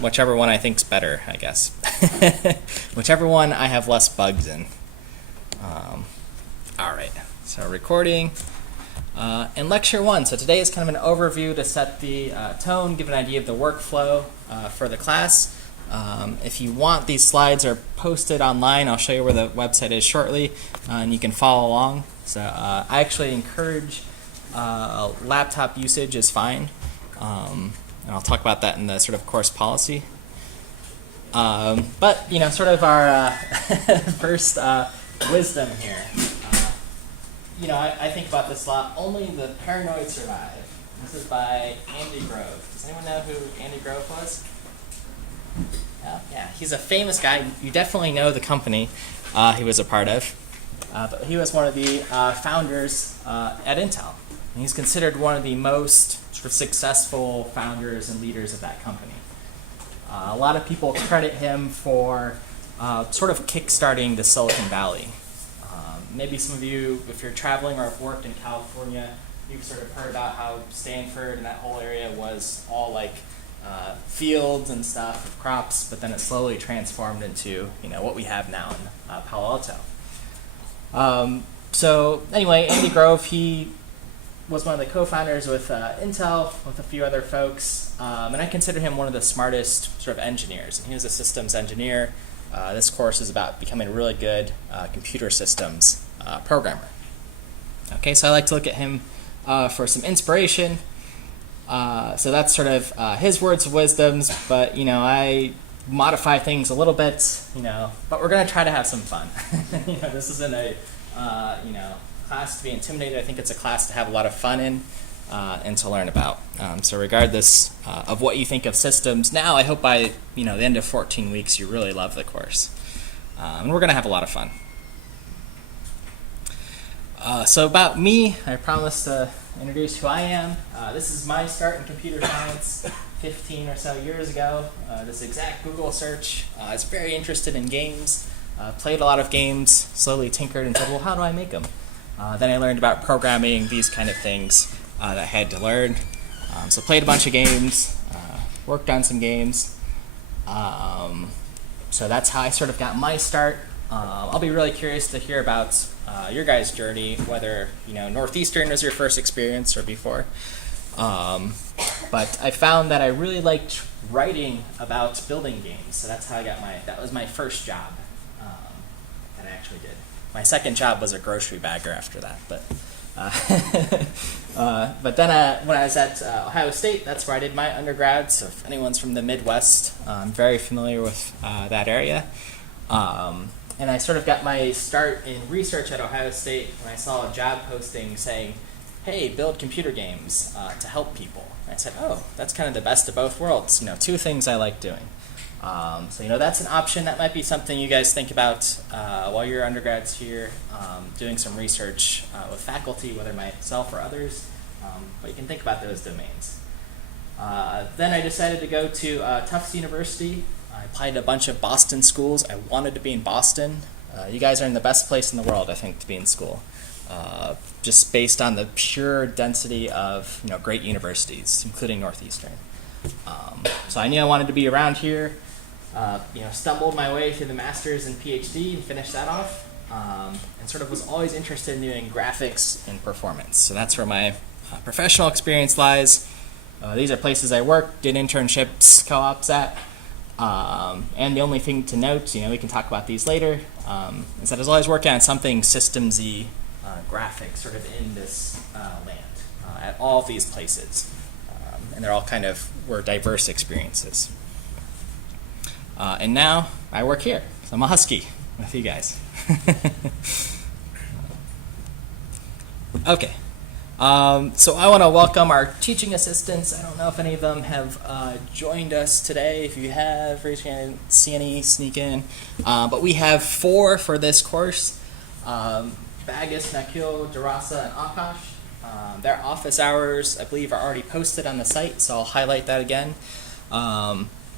Whichever one I think's better, I guess. Whichever one I have less bugs in. All right, so recording. In lecture 1, so today is kind of an overview to set the tone, give an idea of the workflow for the class. If you want, these slides are posted online. I'll show you where the website is shortly, and you can follow along. So I actually encourage laptop usage is fine, and I'll talk about that in the sort of course policy. But, you know, sort of our first wisdom here. You know, I think about this a lot. Only the paranoid survive. This is by Andy Grove. Does anyone know who Andy Grove was? Yeah, he's a famous guy. You definitely know the company he was a part of. But he was one of the founders at Intel. And he's considered one of the most sort of successful founders and leaders of that company. A lot of people credit him for sort of kickstarting the Silicon Valley. Maybe some of you, if you're traveling or have worked in California, you've sort of heard about how Stanford and that whole area was all like fields and stuff with crops, but then it slowly transformed into, you know, what we have now in Palo Alto. So anyway, Andy Grove, he was one of the co-founders with Intel, with a few other folks, and I consider him one of the smartest sort of engineers. And he was a systems engineer. This course is about becoming a really good computer systems programmer. Okay, so I like to look at him for some inspiration. So that's sort of his words of wisdoms, but, you know, I modify things a little bit, you know, but we're going to try to have some fun. You know, this isn't a, you know, class to be intimidated. I think it's a class to have a lot of fun in and to learn about. So regardless of what you think of systems now, I hope by, you know, the end of 14 weeks you really love the course. And we're going to have a lot of fun. So about me, I promised to introduce who I am. This is my start in computer science 15 or so years ago. This exact Google search. I was very interested in games, played a lot of games, slowly tinkered and said, well, how do I make them? Then I learned about programming, these kind of things that I had to learn. So played a bunch of games, worked on some games. So that's how I sort of got my start. I'll be really curious to hear about your guys' journey, whether, you know, Northeastern was your first experience or before. But I found that I really liked writing about building games. So that's how I got that was my first job that I actually did. My second job was a grocery bagger after that. But then when I was at Ohio State, that's where I did my undergrad. So if anyone's from the Midwest, I'm very familiar with that area. And I sort of got my start in research at Ohio State when I saw a job posting saying, hey, build computer games to help people. And I said, oh, that's kind of the best of both worlds. You know, two things I like doing. So, you know, that's an option. That might be something you guys think about while you're undergrads here, doing some research with faculty, whether myself or others. But you can think about those domains. Then I decided to go to Tufts University. I applied to a bunch of Boston schools. I wanted to be in Boston. You guys are in the best place in the world, I think, to be in school, just based on the pure density of, you know, great universities, including Northeastern. So I knew I wanted to be around here. You know, stumbled my way through the master's and PhD and finished that off, and sort of was always interested in doing graphics and performance. So that's where my professional experience lies. These are places I worked, did internships, co-ops at. And the only thing to note, you know, we can talk about these later, is that I was always working on something systemsy, graphic, sort of in this land, at all of these places. And they're all kind of were diverse experiences. And now I work here. So I'm a Husky with you guys. Okay. So I want to welcome our teaching assistants. I don't know if any of them have joined us today. If you have, raise your hand, see any sneak in. But we have 4 for this course. Bagus, Nakil, Darasa, and Akash. Their office hours, I believe, are already posted on the site, so I'll highlight that again.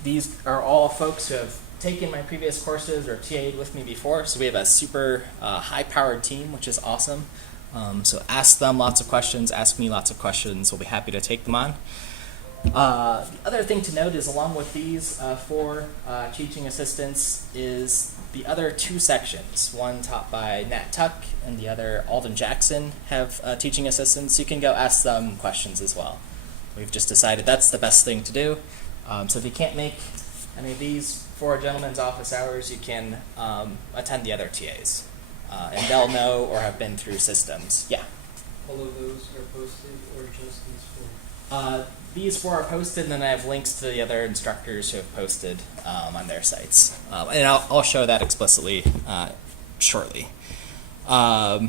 These are all folks who have taken my previous courses or TA'd with me before, so we have a super high-powered team, which is awesome. So ask them lots of questions, ask me lots of questions. We'll be happy to take them on. The other thing to note is along with these four teaching assistants is the other two sections, one taught by Nat Tuck and the other Alden Jackson have teaching assistants. You can go ask them questions as well. We've just decided that's the best thing to do. So if you can't make any of these four gentlemen's office hours, you can attend the other TAs. And they'll know or have been through systems. Yeah? All of those are posted or just these four? These four are posted, and then I have links to the other instructors who have posted on their sites. And I'll show that explicitly shortly. Yeah,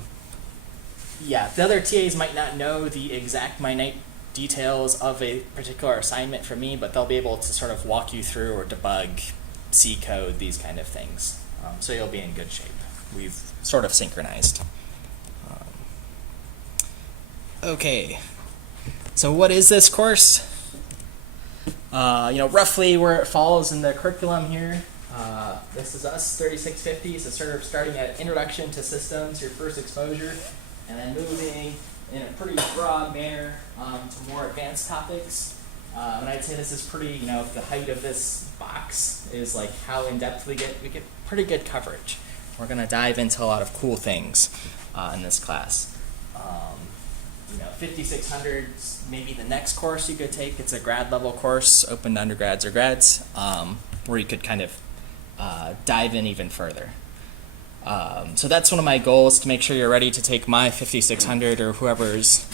the other TAs might not know the exact minute details of a particular assignment for me, but they'll be able to sort of walk you through or debug C code, these kind of things. So you'll be in good shape. We've sort of synchronized. Okay. So what is this course? Roughly where it falls in the curriculum here. This is us, 3650, so sort of starting at Introduction to Systems, your first exposure, and then moving in a pretty broad manner to more advanced topics. And I'd say this is pretty, the height of this box is like how in-depth we get pretty good coverage. We're going to dive into a lot of cool things in this class. 5600 is maybe the next course you could take. It's a grad level course, open to undergrads or grads, where you could kind of dive in even further. So that's one of my goals, to make sure you're ready to take my 5600 or whoever's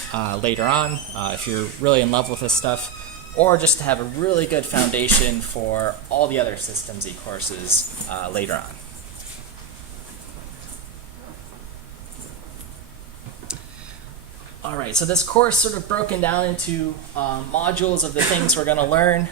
later on, if you're really in love with this stuff, or just to have a really good foundation for all the other Systems E courses later on. All right, so this course sort of broken down into modules of the things we're going to learn.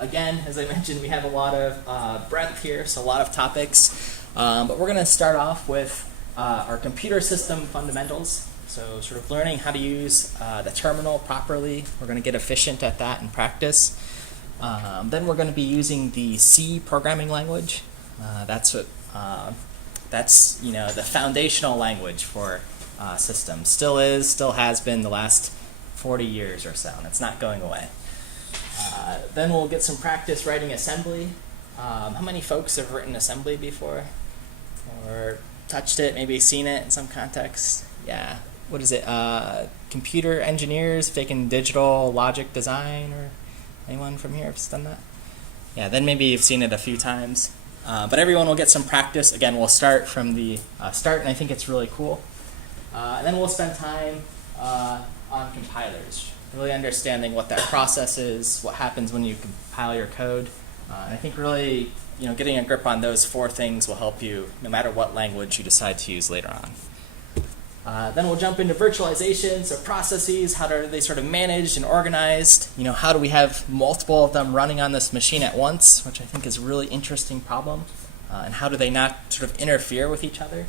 Again, as I mentioned, we have a lot of breadth here, so a lot of topics. But we're going to start off with our computer system fundamentals. So sort of learning how to use the terminal properly. We're going to get efficient at that in practice. Then we're going to be using the C programming language. That's the foundational language for systems. Still is, still has been the last 40 years or so, and it's not going away. Then we'll get some practice writing assembly. How many folks have written assembly before? Or touched it, maybe seen it in some context? Yeah. What is it? Computer engineers, taking digital logic design, or anyone from here has done that? Yeah, then maybe you've seen it a few times. But everyone will get some practice. Again, we'll start from the start, and I think it's really cool. And then we'll spend time on compilers, really understanding what that process is, what happens when you compile your code. And I think really, getting a grip on those four things will help you no matter what language you decide to use later on. Then we'll jump into virtualization, so processes, how are they sort of managed and organized? How do we have multiple of them running on this machine at once, which I think is a really interesting problem. And how do they not sort of interfere with each other?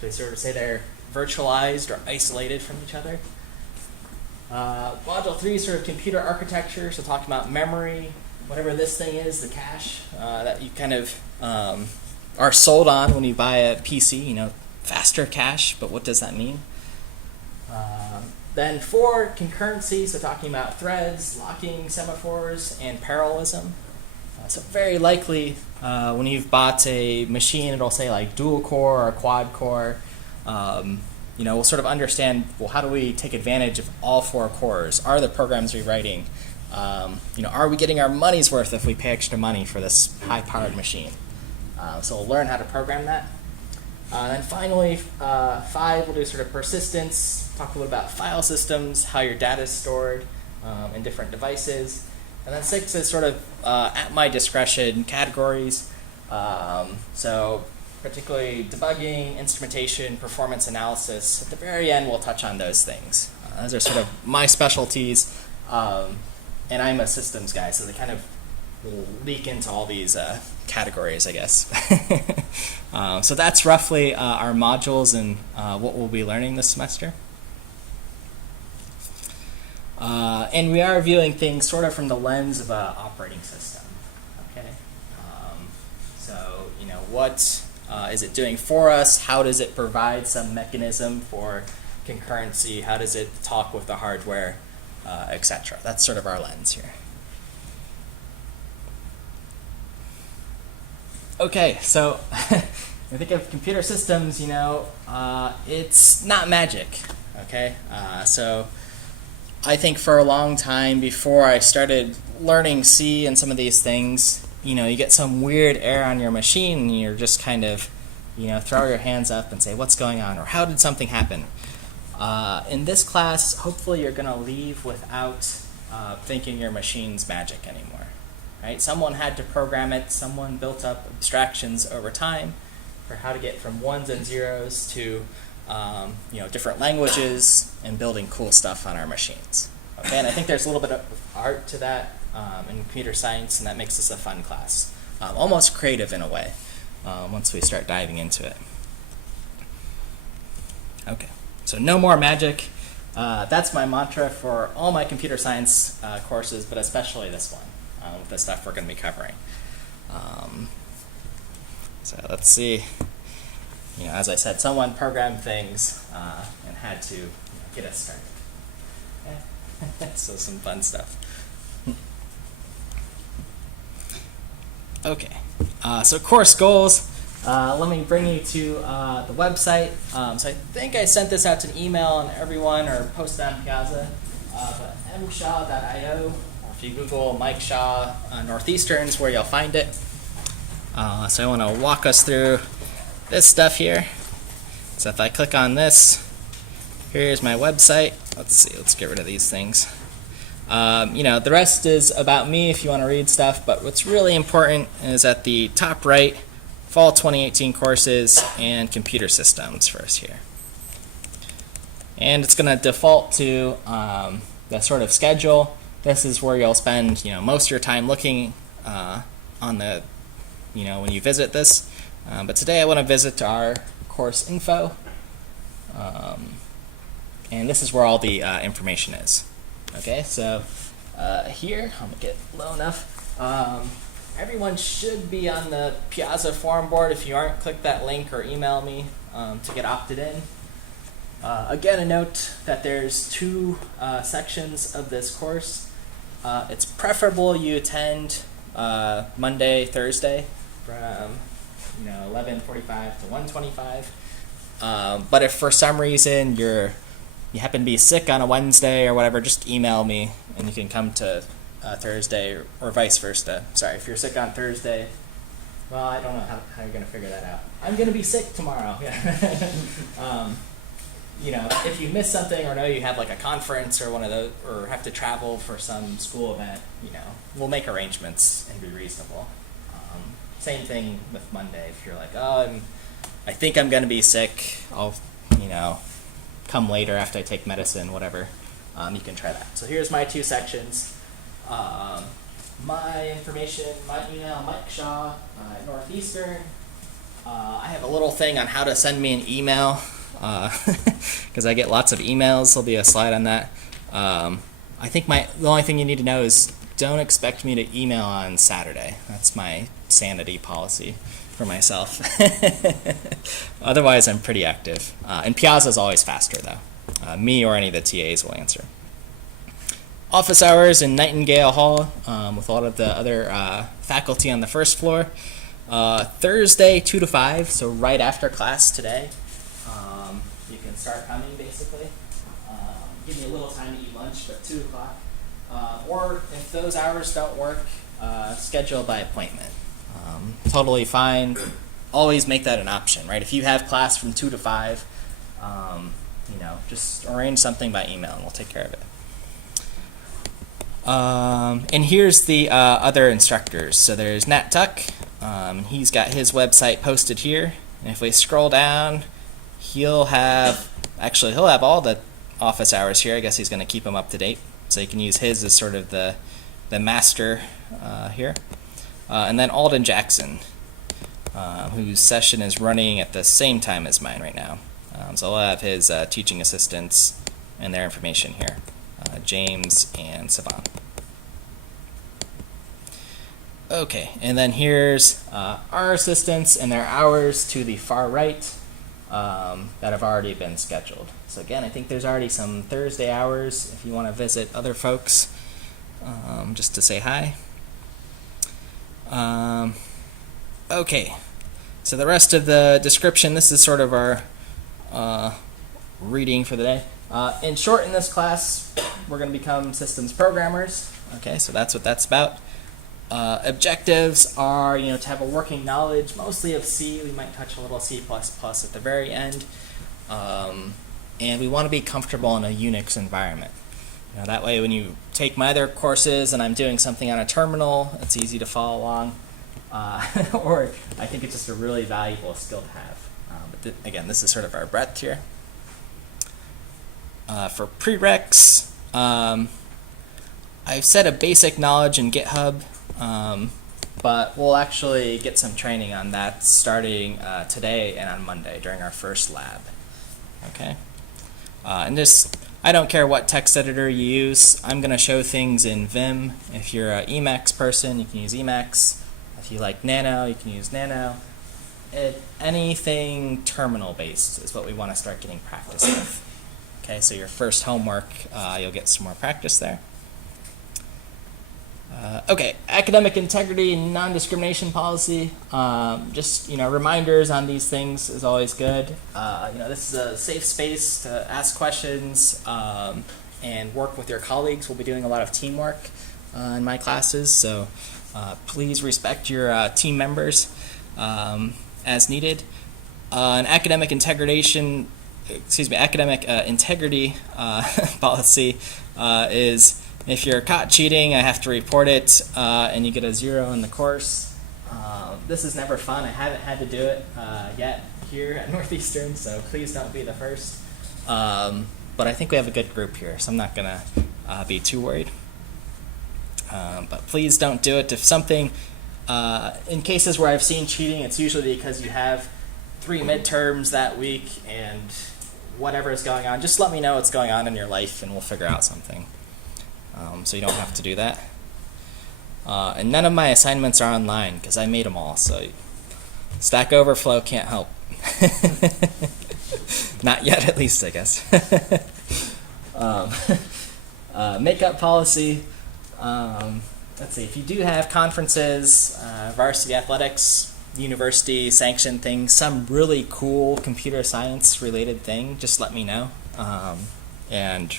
So we sort of say they're virtualized or isolated from each other. Module 3 is sort of computer architecture, so talking about memory, whatever this thing is, the cache that you kind of are sold on when you buy a PC, faster cache, but what does that mean? Then 4, concurrency, so talking about threads, locking, semaphores, and parallelism. So very likely when you've bought a machine, it'll say like dual core or quad core. We'll sort of understand, well, how do we take advantage of all 4 cores? Are the programs we're writing, are we getting our money's worth if we pay extra money for this high-powered machine? So we'll learn how to program that. Then finally, 5, we'll do sort of persistence, talk a little about file systems, how your data is stored in different devices. And then 6 is sort of at my discretion categories. So particularly debugging, instrumentation, performance analysis. At the very end, we'll touch on those things. Those are sort of my specialties. And I'm a systems guy, so they kind of will leak into all these categories, I guess. So that's roughly our modules and what we'll be learning this semester. And we are viewing things sort of from the lens of an operating system. Okay. What is it doing for us? How does it provide some mechanism for concurrency? How does it talk with the hardware, etc.? That's sort of our lens here. Okay, so I think of computer systems, it's not magic. Okay, so I think for a long time before I started learning C and some of these things, you get some weird error on your machine and you're just kind of, throw your hands up and say, what's going on? Or how did something happen? In this class, hopefully you're going to leave without thinking your machine's magic anymore. Right? Someone had to program it. Someone built up abstractions over time for how to get from ones and zeros to different languages and building cool stuff on our machines. Okay, and I think there's a little bit of art to that in computer science, and that makes this a fun class, almost creative in a way. Once we start diving into it. Okay, so no more magic. That's my mantra for all my computer science courses, but especially this one. With the stuff we're going to be covering. So let's see. As I said, someone programmed things and had to get us started. Okay. So some fun stuff. Okay. So course goals. Let me bring you to the website. So I think I sent this out to an email on everyone or posted on Piazza. But mshaw.io. If you Google Mike Shaw Northeastern is where you'll find it. So I want to walk us through this stuff here. So if I click on this, here's my website. Let's see, let's get rid of these things. The rest is about me if you want to read stuff, but what's really important is at the top right, Fall 2018 courses and computer systems first here. And it's going to default to the sort of schedule. This is where you'll spend, most of your time looking on the, when you visit this. But today I want to visit our course info, and this is where all the information is. Okay, so here, I'm gonna get low enough. Everyone should be on the Piazza forum board. If you aren't, click that link or email me to get opted in. Again, a note that there's two sections of this course. It's preferable you attend Monday, Thursday from 11:45 to 1:25. But if for some reason you happen to be sick on a Wednesday or whatever, just email me and you can come to Thursday or vice versa. Sorry, if you're sick on Thursday, well, I don't know how you're going to figure that out. I'm going to be sick tomorrow. If you miss something or know you have like a conference or one of those, or have to travel for some school event, we'll make arrangements and be reasonable. Same thing with Monday. If you're like, I think I'm going to be sick, I'll, come later after I take medicine, whatever, you can try that. So here's my two sections. My information, my email, Mike Shaw, Northeastern. I have a little thing on how to send me an email, because I get lots of emails. There'll be a slide on that. I think the only thing you need to know is don't expect me to email on Saturday. That's my sanity policy for myself. Otherwise, I'm pretty active. And Piazza is always faster, though. Me or any of the TAs will answer. Office hours in Nightingale Hall with a lot of the other faculty on the first floor. Thursday, 2 to 5, so right after class today. You can start coming, basically. Give me a little time to eat lunch, but 2 o'clock. Or if those hours don't work, schedule by appointment. Totally fine. Always make that an option, right? If you have class from 2 to 5, just arrange something by email and we'll take care of it. And here's the other instructors. So there's Nat Tuck. He's got his website posted here. And if we scroll down, he'll have all the office hours here. I guess he's going to keep them up to date. So you can use his as sort of the master here. And then Alden Jackson, whose session is running at the same time as mine right now. So I'll have his teaching assistants and their information here, James and Savan. Okay, and then here's our assistants and their hours to the far right that have already been scheduled. So again, I think there's already some Thursday hours if you want to visit other folks just to say hi. Okay, so the rest of the description, this is sort of our reading for the day. In short, in this class, we're going to become systems programmers. Okay, so that's what that's about. Objectives are, to have a working knowledge, mostly of C. We might touch a little C++ at the very end. And we want to be comfortable in a Unix environment. That way when you take my other courses and I'm doing something on a terminal, it's easy to follow along. Or I think it's just a really valuable skill to have. But again, this is sort of our breadth here. For prereqs, I've set a basic knowledge in GitHub, but we'll actually get some training on that starting today and on Monday during our first lab. Okay? And just, I don't care what text editor you use. I'm going to show things in Vim. If you're an Emacs person, you can use Emacs. If you like Nano, you can use Nano. Anything terminal-based is what we want to start getting practice with. Okay, so your first homework, you'll get some more practice there. Okay, academic integrity and non-discrimination policy. Just reminders on these things is always good. This is a safe space to ask questions and work with your colleagues. We'll be doing a lot of teamwork in my classes, so please respect your team members as needed. An academic integrity policy is, if you're caught cheating, I have to report it, and you get a 0 in the course. This is never fun. I haven't had to do it yet here at Northeastern, so please don't be the first. But I think we have a good group here, so I'm not going to be too worried. But please don't do it. If something, in cases where I've seen cheating, it's usually because you have 3 midterms that week and whatever is going on. Just let me know what's going on in your life and we'll figure out something. So you don't have to do that. And none of my assignments are online because I made them all. So Stack Overflow can't help. Not yet, at least, I guess. Makeup policy. Let's see. If you do have conferences, varsity athletics, university sanctioned things, some really cool computer science related thing, just let me know. And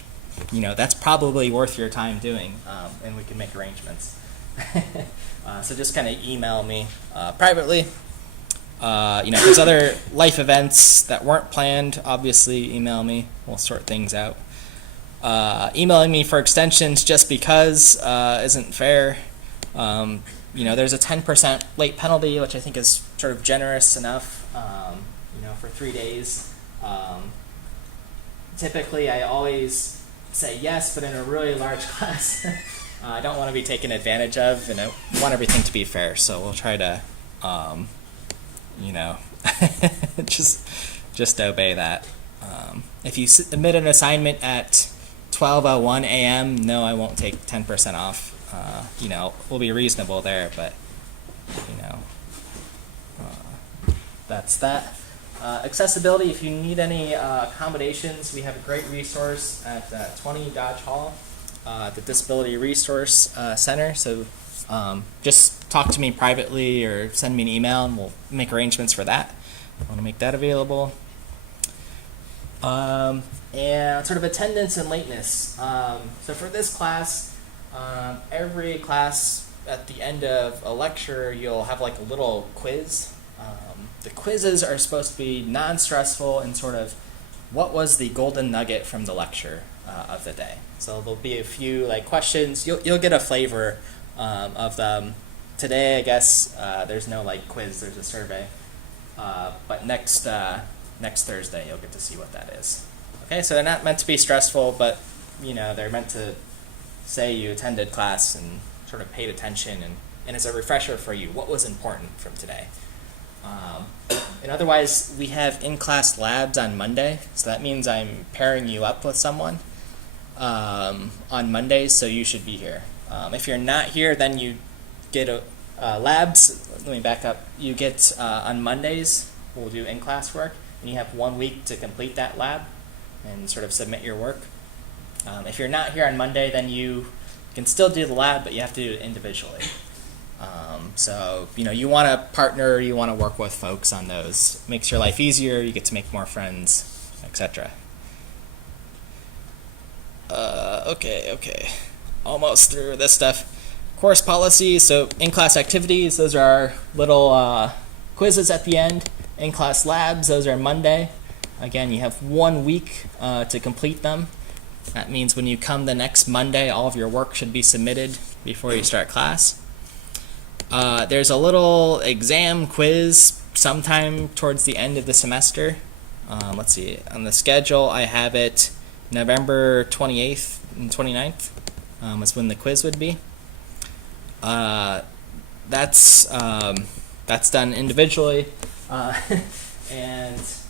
that's probably worth your time doing, and we can make arrangements. So just kind of email me privately. If there's other life events that weren't planned, obviously email me. We'll sort things out. Emailing me for extensions just because isn't fair. There's a 10% late penalty, which I think is sort of generous enough, for 3 days. Typically, I always say yes, but in a really large class, I don't want to be taken advantage of, and I want everything to be fair. So we'll try to, just obey that. If you submit an assignment at 12:01 a.m., no, I won't take 10% off. We'll be reasonable there, but that's that. Accessibility, if you need any accommodations, we have a great resource at 20 Dodge Hall, the Disability Resource Center. So just talk to me privately or send me an email and we'll make arrangements for that. I want to make that available. And sort of attendance and lateness. So for this class, every class at the end of a lecture, you'll have like a little quiz. The quizzes are supposed to be non-stressful and sort of what was the golden nugget from the lecture of the day. So there'll be a few questions. You'll get a flavor of them. Today, I guess there's no quiz. There's a survey. But next Thursday, you'll get to see what that is. Okay, so they're not meant to be stressful, but they're meant to say you attended class and sort of paid attention, and as a refresher for you, what was important from today. And otherwise, we have in-class labs on Monday, so that means I'm pairing you up with someone on Mondays, so you should be here. If you're not here, then you get labs. Let me back up. You get on Mondays, we'll do in-class work, and you have 1 week to complete that lab and sort of submit your work. If you're not here on Monday, then you can still do the lab, but you have to do it individually. So, you want to partner, you want to work with folks on those. Makes your life easier, you get to make more friends, etc. Okay. Almost through this stuff. Course policy, so in-class activities, those are our little quizzes at the end. In-class labs, those are Monday. Again, you have 1 week to complete them. That means when you come the next Monday, all of your work should be submitted before you start class. There's a little exam quiz sometime towards the end of the semester. Let's see, on the schedule I have it November 28th and 29th is when the quiz would be. That's done individually, and it's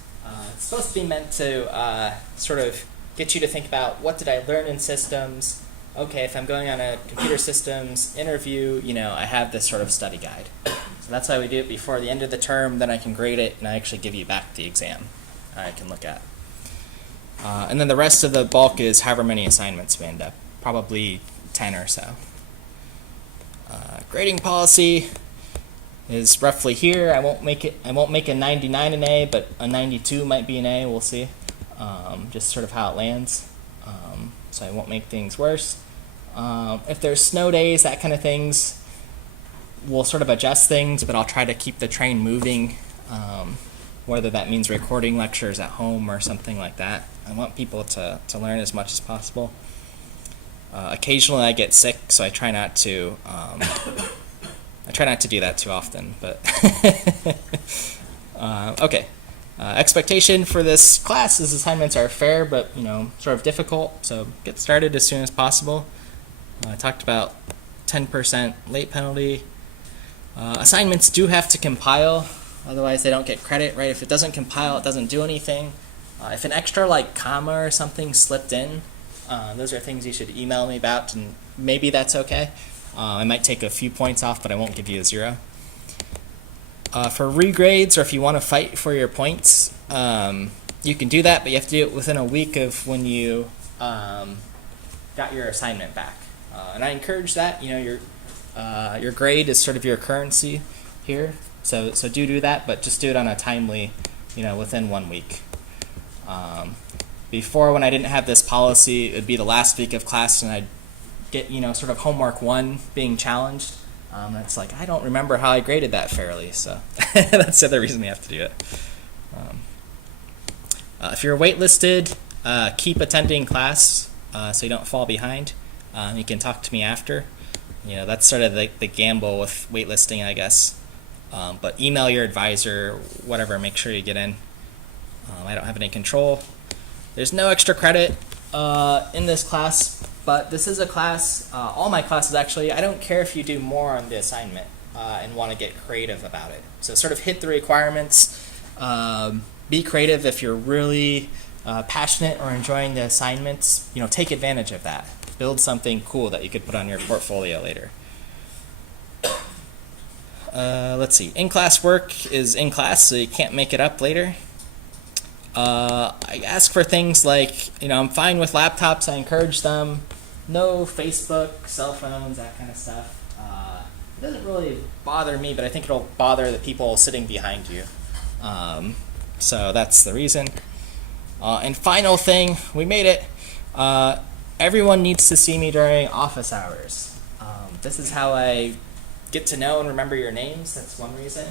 supposed to be meant to sort of get you to think about, what did I learn in systems? Okay, if I'm going on a computer systems interview, I have this sort of study guide. So that's why we do it before the end of the term, then I can grade it and I actually give you back the exam I can look at. And then the rest of the bulk is however many assignments we end up, probably 10 or so. Grading policy is roughly here. I won't make a 99 an A, but a 92 might be an A, we'll see. Just sort of how it lands. So I won't make things worse. If there's snow days, that kind of things, we'll sort of adjust things, but I'll try to keep the train moving, whether that means recording lectures at home or something like that. I want people to learn as much as possible. Occasionally I get sick, so I try not to do that too often, but okay. Expectation for this class is assignments are fair, but sort of difficult, so get started as soon as possible. I talked about 10% late penalty. Assignments do have to compile, otherwise they don't get credit, right? If it doesn't compile, it doesn't do anything. If an extra comma or something slipped in, those are things you should email me about, and maybe that's okay. I might take a few points off, but I won't give you a 0. For regrades, or if you want to fight for your points, you can do that, but you have to do it within a week of when you got your assignment back. And I encourage that. Your grade is sort of your currency here, so do that, but just do it on a timely, within 1 week. Before, when I didn't have this policy, it would be the last week of class, and I'd get sort of homework 1 being challenged. It's like, I don't remember how I graded that fairly, so that's the other reason we have to do it. If you're waitlisted, keep attending class so you don't fall behind. You can talk to me after. That's sort of the gamble with waitlisting, I guess. But email your advisor, whatever, make sure you get in. I don't have any control. There's no extra credit in this class, but this is a class, all my classes actually, I don't care if you do more on the assignment and want to get creative about it. So sort of hit the requirements, be creative if you're really passionate or enjoying the assignments, take advantage of that. Build something cool that you could put on your portfolio later. Let's see, in-class work is in class, so you can't make it up later. I ask for things like, I'm fine with laptops, I encourage them. No Facebook, cell phones, that kind of stuff. It doesn't really bother me, but I think it'll bother the people sitting behind you. So that's the reason. And final thing, we made it. Everyone needs to see me during office hours. This is how I get to know and remember your names. That's one reason.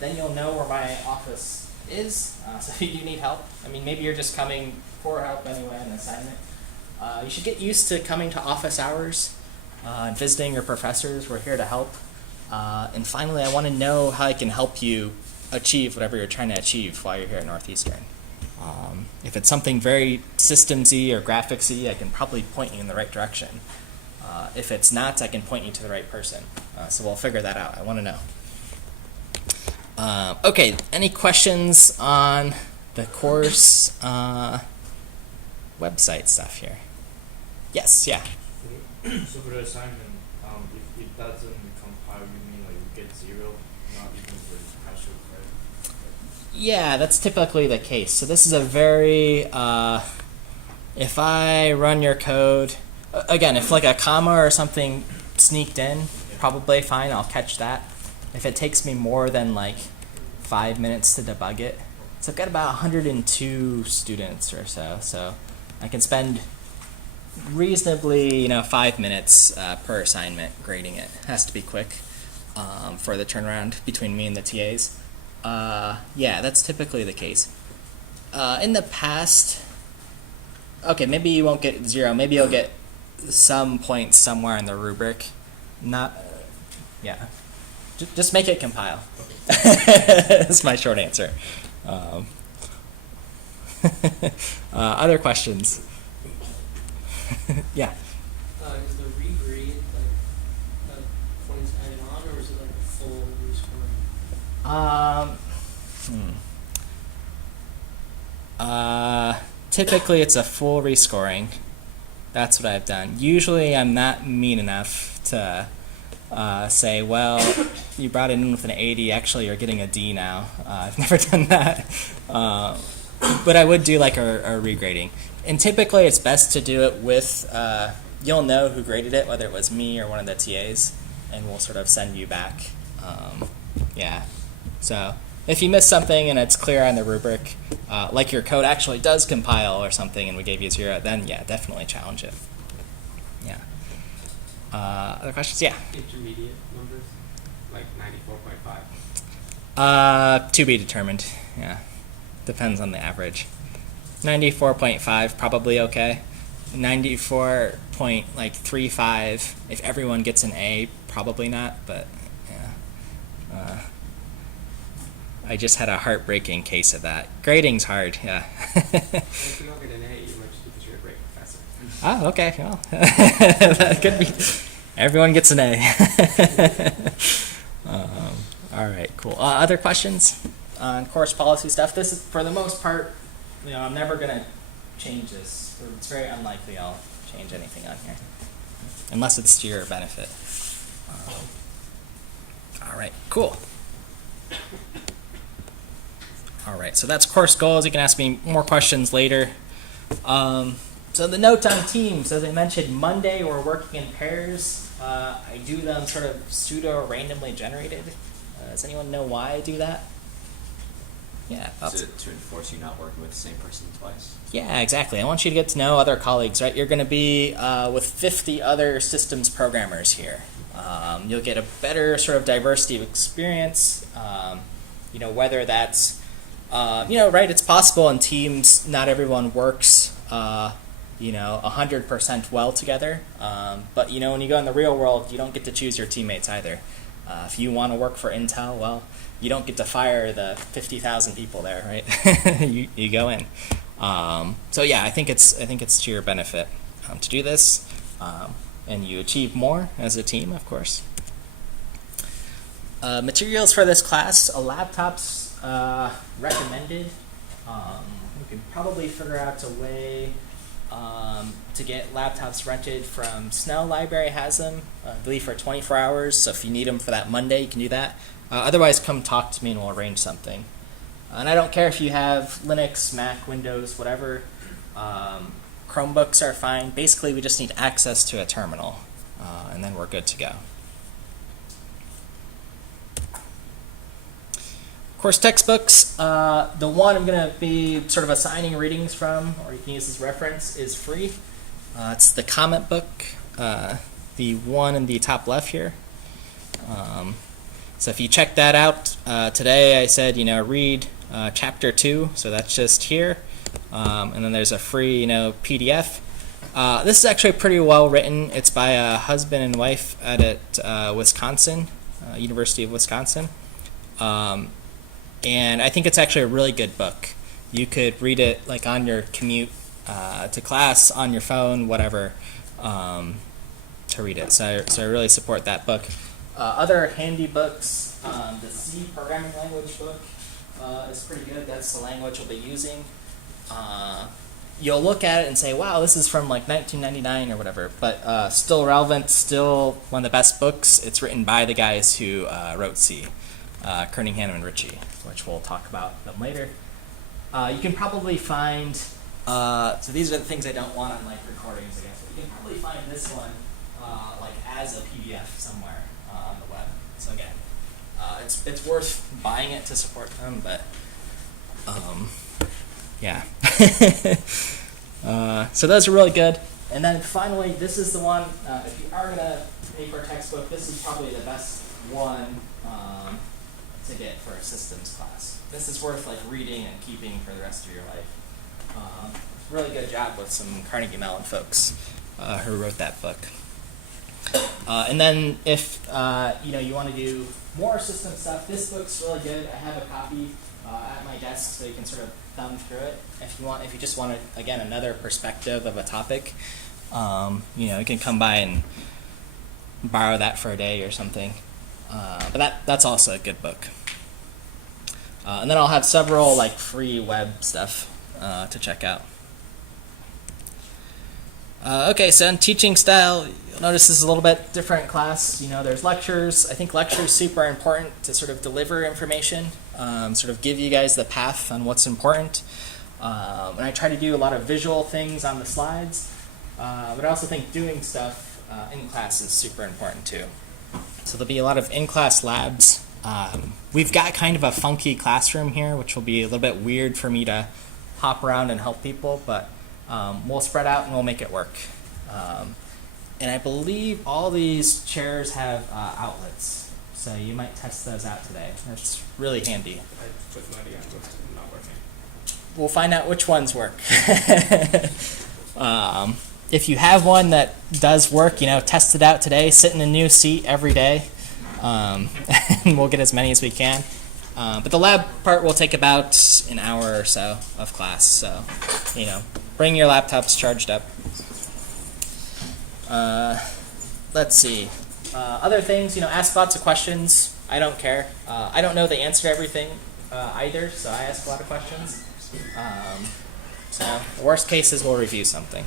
Then you'll know where my office is. So if you do need help, maybe you're just coming for help anyway, an assignment. You should get used to coming to office hours and visiting your professors. We're here to help. And finally, I want to know how I can help you achieve whatever you're trying to achieve while you're here at Northeastern. If it's something very systems-y or graphics-y, I can probably point you in the right direction. If it's not, I can point you to the right person. So we'll figure that out. I want to know. Okay, any questions on the course website stuff here? Yes, yeah. So for the assignment, if it doesn't compile, you mean you get 0, not even for the partial credit? Yeah, that's typically the case. So this is a very, if I run your code, again, if a comma or something sneaked in, probably fine. I'll catch that. If it takes me more than like 5 minutes to debug it, so I've got about 102 students or so I can spend reasonably, 5 minutes per assignment grading it. Has to be quick for the turnaround between me and the TAs. Yeah, that's typically the case. In the past, okay, maybe you won't get 0. Maybe you'll get some points somewhere in the rubric. Not, yeah. Just make it compile. That's my short answer. Other questions? Yeah. Is the regrade like points added on, or is it like a full rescoring? Typically it's a full rescoring. That's what I've done. Usually I'm not mean enough to say, well, you brought it in with an 80, actually you're getting a D now. I've never done that. But I would do like a regrading. And typically it's best to do it with, you'll know who graded it, whether it was me or one of the TAs, and we'll sort of send you back. Yeah. So if you miss something and it's clear on the rubric, like your code actually does compile or something and we gave you 0, then yeah, definitely challenge it. Yeah. Other questions? Yeah. Intermediate numbers, like 94.5. To be determined. Yeah. Depends on the average. 94.5 probably okay. 94.35 if everyone gets an A, probably not, but yeah. I just had a heartbreaking case of that. Grading's hard, yeah. If you don't get an A, you might just because you're a great professor. Oh, okay. Well, that could be. Everyone gets an A. All right, cool. Other questions on course policy stuff? This is, for the most part, I'm never going to change this. It's very unlikely I'll change anything on here, unless it's to your benefit. All right, cool. All right, so that's course goals. You can ask me more questions later. So the note on teams, as I mentioned, Monday we're working in pairs. I do them sort of pseudo randomly generated. Does anyone know why I do that? Yeah. Is it to enforce you not working with the same person twice? Yeah, exactly. I want you to get to know other colleagues, right? You're going to be with 50 other systems programmers here. You'll get a better sort of diversity of experience. Whether that's, right, it's possible in teams not everyone works 100% well together. But, when you go in the real world, you don't get to choose your teammates either. If you want to work for Intel, well, you don't get to fire the 50,000 people there, right? you go in. So yeah, I think it's to your benefit to do this, and you achieve more as a team, of course. Materials for this class: a laptop's recommended. We could probably figure out a way to get laptops rented from Snell Library has them, I believe for 24 hours. So if you need them for that Monday, you can do that. Otherwise, come talk to me and we'll arrange something. And I don't care if you have Linux, Mac, Windows, whatever. Chromebooks are fine. Basically, we just need access to a terminal, and then we're good to go. Course textbooks, the one I'm going to be sort of assigning readings from, or you can use as reference, is free. It's the comment book, the one in the top left here. So if you check that out, today I said, read chapter 2, so that's just here. And then there's a free, PDF. This is actually pretty well written. It's by a husband and wife at Wisconsin, University of Wisconsin. And I think it's actually a really good book. You could read it like on your commute to class, on your phone, whatever, to read it. So I really support that book. Other handy books, the C programming language book is pretty good. That's the language we'll be using. You'll look at it and say, wow, this is from like 1999 or whatever, but still relevant, still one of the best books. It's written by the guys who wrote C, Kerningham and Ritchie, which we'll talk about them later. You can probably find, so these are the things I don't want on like recordings, I guess, but you can probably find this one like as a PDF somewhere. So again, it's worth buying it to support them, but yeah. So those are really good. And then finally, this is the one, if you are going to pay for a textbook, this is probably the best one to get for a systems class. This is worth like reading and keeping for the rest of your life. Really good job with some Carnegie Mellon folks who wrote that book. And then if you want to do more system stuff, this book's really good. I have a copy at my desk, so you can sort of thumb through it. If you just want again another perspective of a topic, you can come by and borrow that for a day or something. But that's also a good book. And then I'll have several like free web stuff to check out. Okay, so in teaching style, you'll notice this is a little bit different class. There's lectures. I think lectures super important to sort of deliver information, sort of give you guys the path on what's important. And I try to do a lot of visual things on the slides, but I also think doing stuff in class is super important too. So there'll be a lot of in-class labs. We've got kind of a funky classroom here, which will be a little bit weird for me to hop around and help people, but we'll spread out and we'll make it work. And I believe all these chairs have outlets, so you might test those out today. That's really handy. I put money on most of them not working. We'll find out which ones work. If you have one that does work, test it out today. Sit in a new seat every day, and we'll get as many as we can. But the lab part will take about an hour or so of class, so bring your laptops charged up. Let's see. Other things, ask lots of questions. I don't care. I don't know the answer to everything either, so I ask a lot of questions. So the worst case is we'll review something.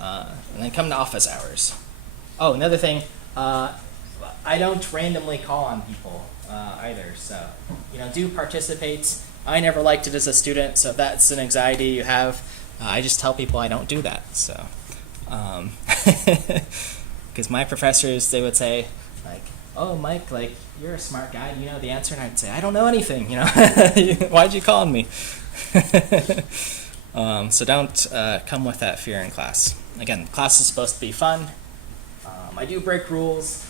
And then come to office hours. Oh, another thing, I don't randomly call on people either, so do participate. I never liked it as a student, so if that's an anxiety you have, I just tell people I don't do that. So, because my professors, they would say, like, "Oh, Mike, like you're a smart guy, you know the answer," and I'd say, "I don't know anything. Why'd you call on me?" So don't come with that fear in class. Again, class is supposed to be fun. I do break rules.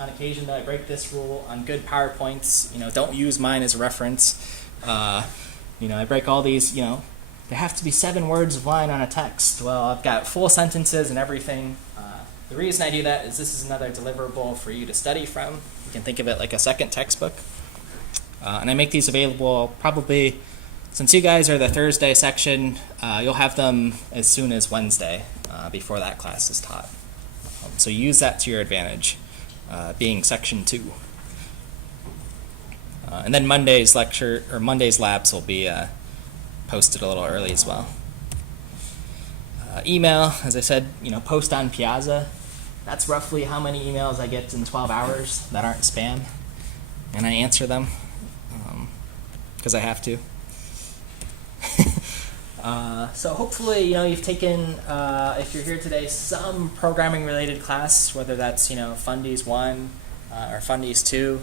On occasion, I break this rule on good PowerPoints. Don't use mine as a reference. I break all these. There have to be 7 words of line on a text. Well, I've got full sentences and everything. The reason I do that is this is another deliverable for you to study from. You can think of it like a second textbook. And I make these available probably, since you guys are the Thursday section, you'll have them as soon as Wednesday before that class is taught. So use that to your advantage, being section 2. And then Monday's labs will be posted a little early as well. Email, as I said, post on Piazza. That's roughly how many emails I get in 12 hours that aren't spam, and I answer them because I have to. So hopefully, you've taken, if you're here today, some programming-related class, whether that's, Fundies 1 or Fundies 2.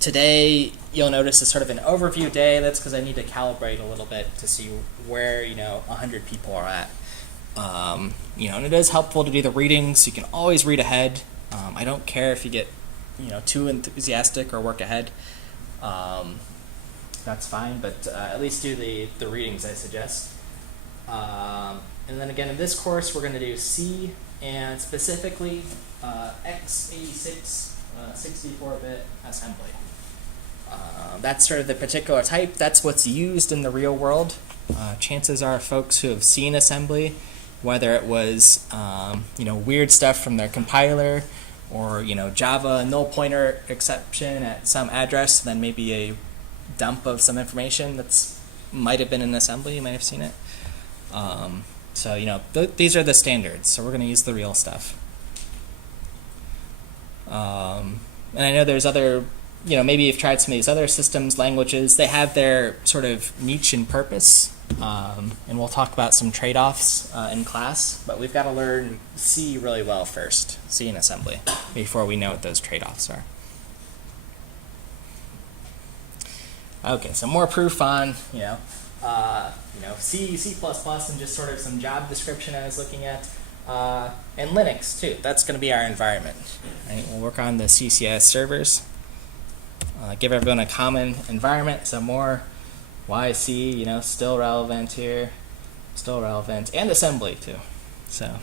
Today, you'll notice is sort of an overview day. That's because I need to calibrate a little bit to see where, 100 people are at. And it is helpful to do the readings. You can always read ahead. I don't care if you get, too enthusiastic or work ahead. That's fine, but at least do the readings I suggest. And then again, in this course, we're going to do C and specifically x86 64-bit assembly. That's sort of the particular type. That's what's used in the real world. Chances are folks who have seen assembly, whether it was weird stuff from their compiler or Java null pointer exception at some address, then maybe a dump of some information that's might have been in assembly. You might have seen it. So these are the standards. So we're going to use the real stuff. And I know there's other maybe you've tried some of these other systems languages. They have their sort of niche and purpose, and we'll talk about some trade-offs in class. But we've got to learn C really well first, C and assembly, before we know what those trade-offs are. Okay, so more proof on C, C++, and just sort of some job description I was looking at. And Linux, too. That's going to be our environment. Right? We'll work on the CCS servers. Give everyone a common environment. So more YC, still relevant here. Still relevant. And assembly, too. So,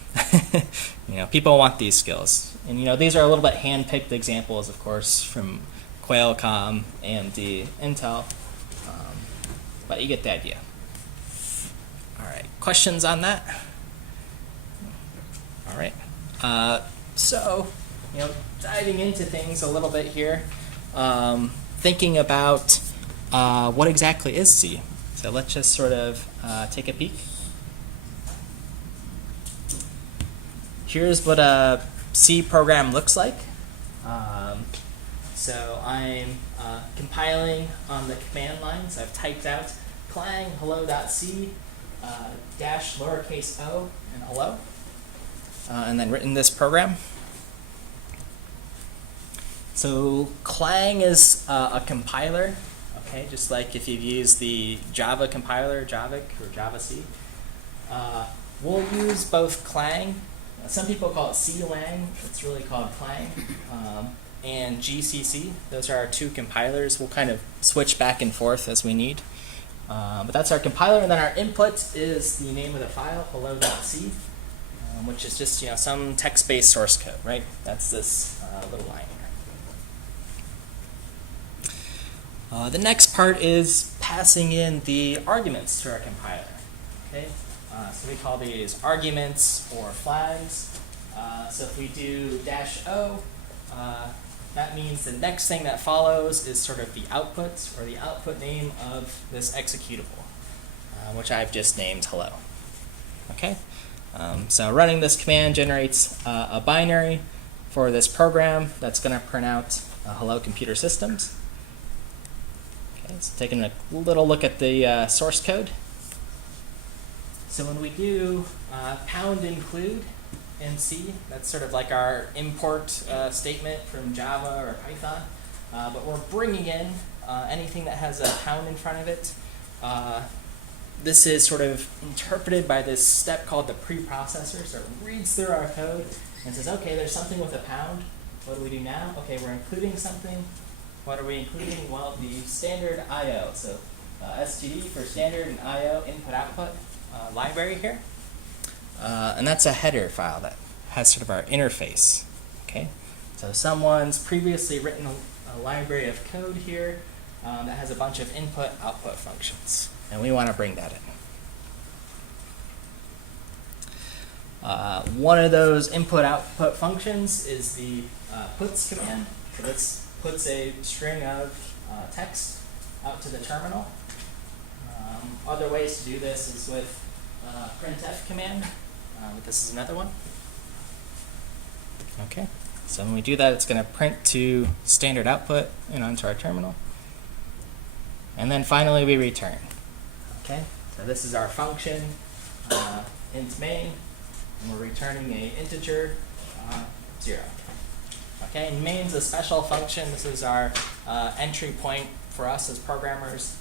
people want these skills. And, these are a little bit hand-picked examples, of course, from Qualcomm, AMD, Intel. But you get the idea. All right. Questions on that? All right. So, diving into things a little bit here, thinking about what exactly is C. So let's just sort of take a peek. Here's what a C program looks like. So I'm compiling on the command line. So I've typed out clang hello.c dash lowercase o and hello. And then written this program. So clang is a compiler, okay, just like if you've used the Java compiler, Javac or Java-C. We'll use both clang, some people call it CLang, it's really called clang, and GCC. Those are our two compilers. We'll kind of switch back and forth as we need. But that's our compiler, and then our input is the name of the file, hello.c. Which is just some text-based source code, right? That's this little line here. The next part is passing in the arguments to our compiler. Okay, so we call these arguments or flags. So if we do -o, that means the next thing that follows is sort of the output or the output name of this executable, which I've just named hello. Okay. So running this command generates a binary for this program that's going to print out hello computer systems. Okay, so taking a little look at the source code. So when we do pound include in C, that's sort of like our import statement from Java or Python. But we're bringing in anything that has a pound in front of it. This is sort of interpreted by this step called the preprocessor. So it reads through our code and says, okay, there's something with a pound. What do we do now? Okay, we're including something. What are we including? Well, the standard I/O. So STD for standard and I/O input-output library here. And that's a header file that has sort of our interface. Okay, so someone's previously written a library of code here that has a bunch of input-output functions. And we want to bring that in. One of those input-output functions is the puts command. So this puts a string of text out to the terminal. Other ways to do this is with printf command. But this is another one. Okay, so when we do that, it's going to print to standard output and onto our terminal. And then finally, we return. Okay, so this is our function, int main, and we're returning a integer 0. Okay, and main's a special function. This is our entry point for us as programmers,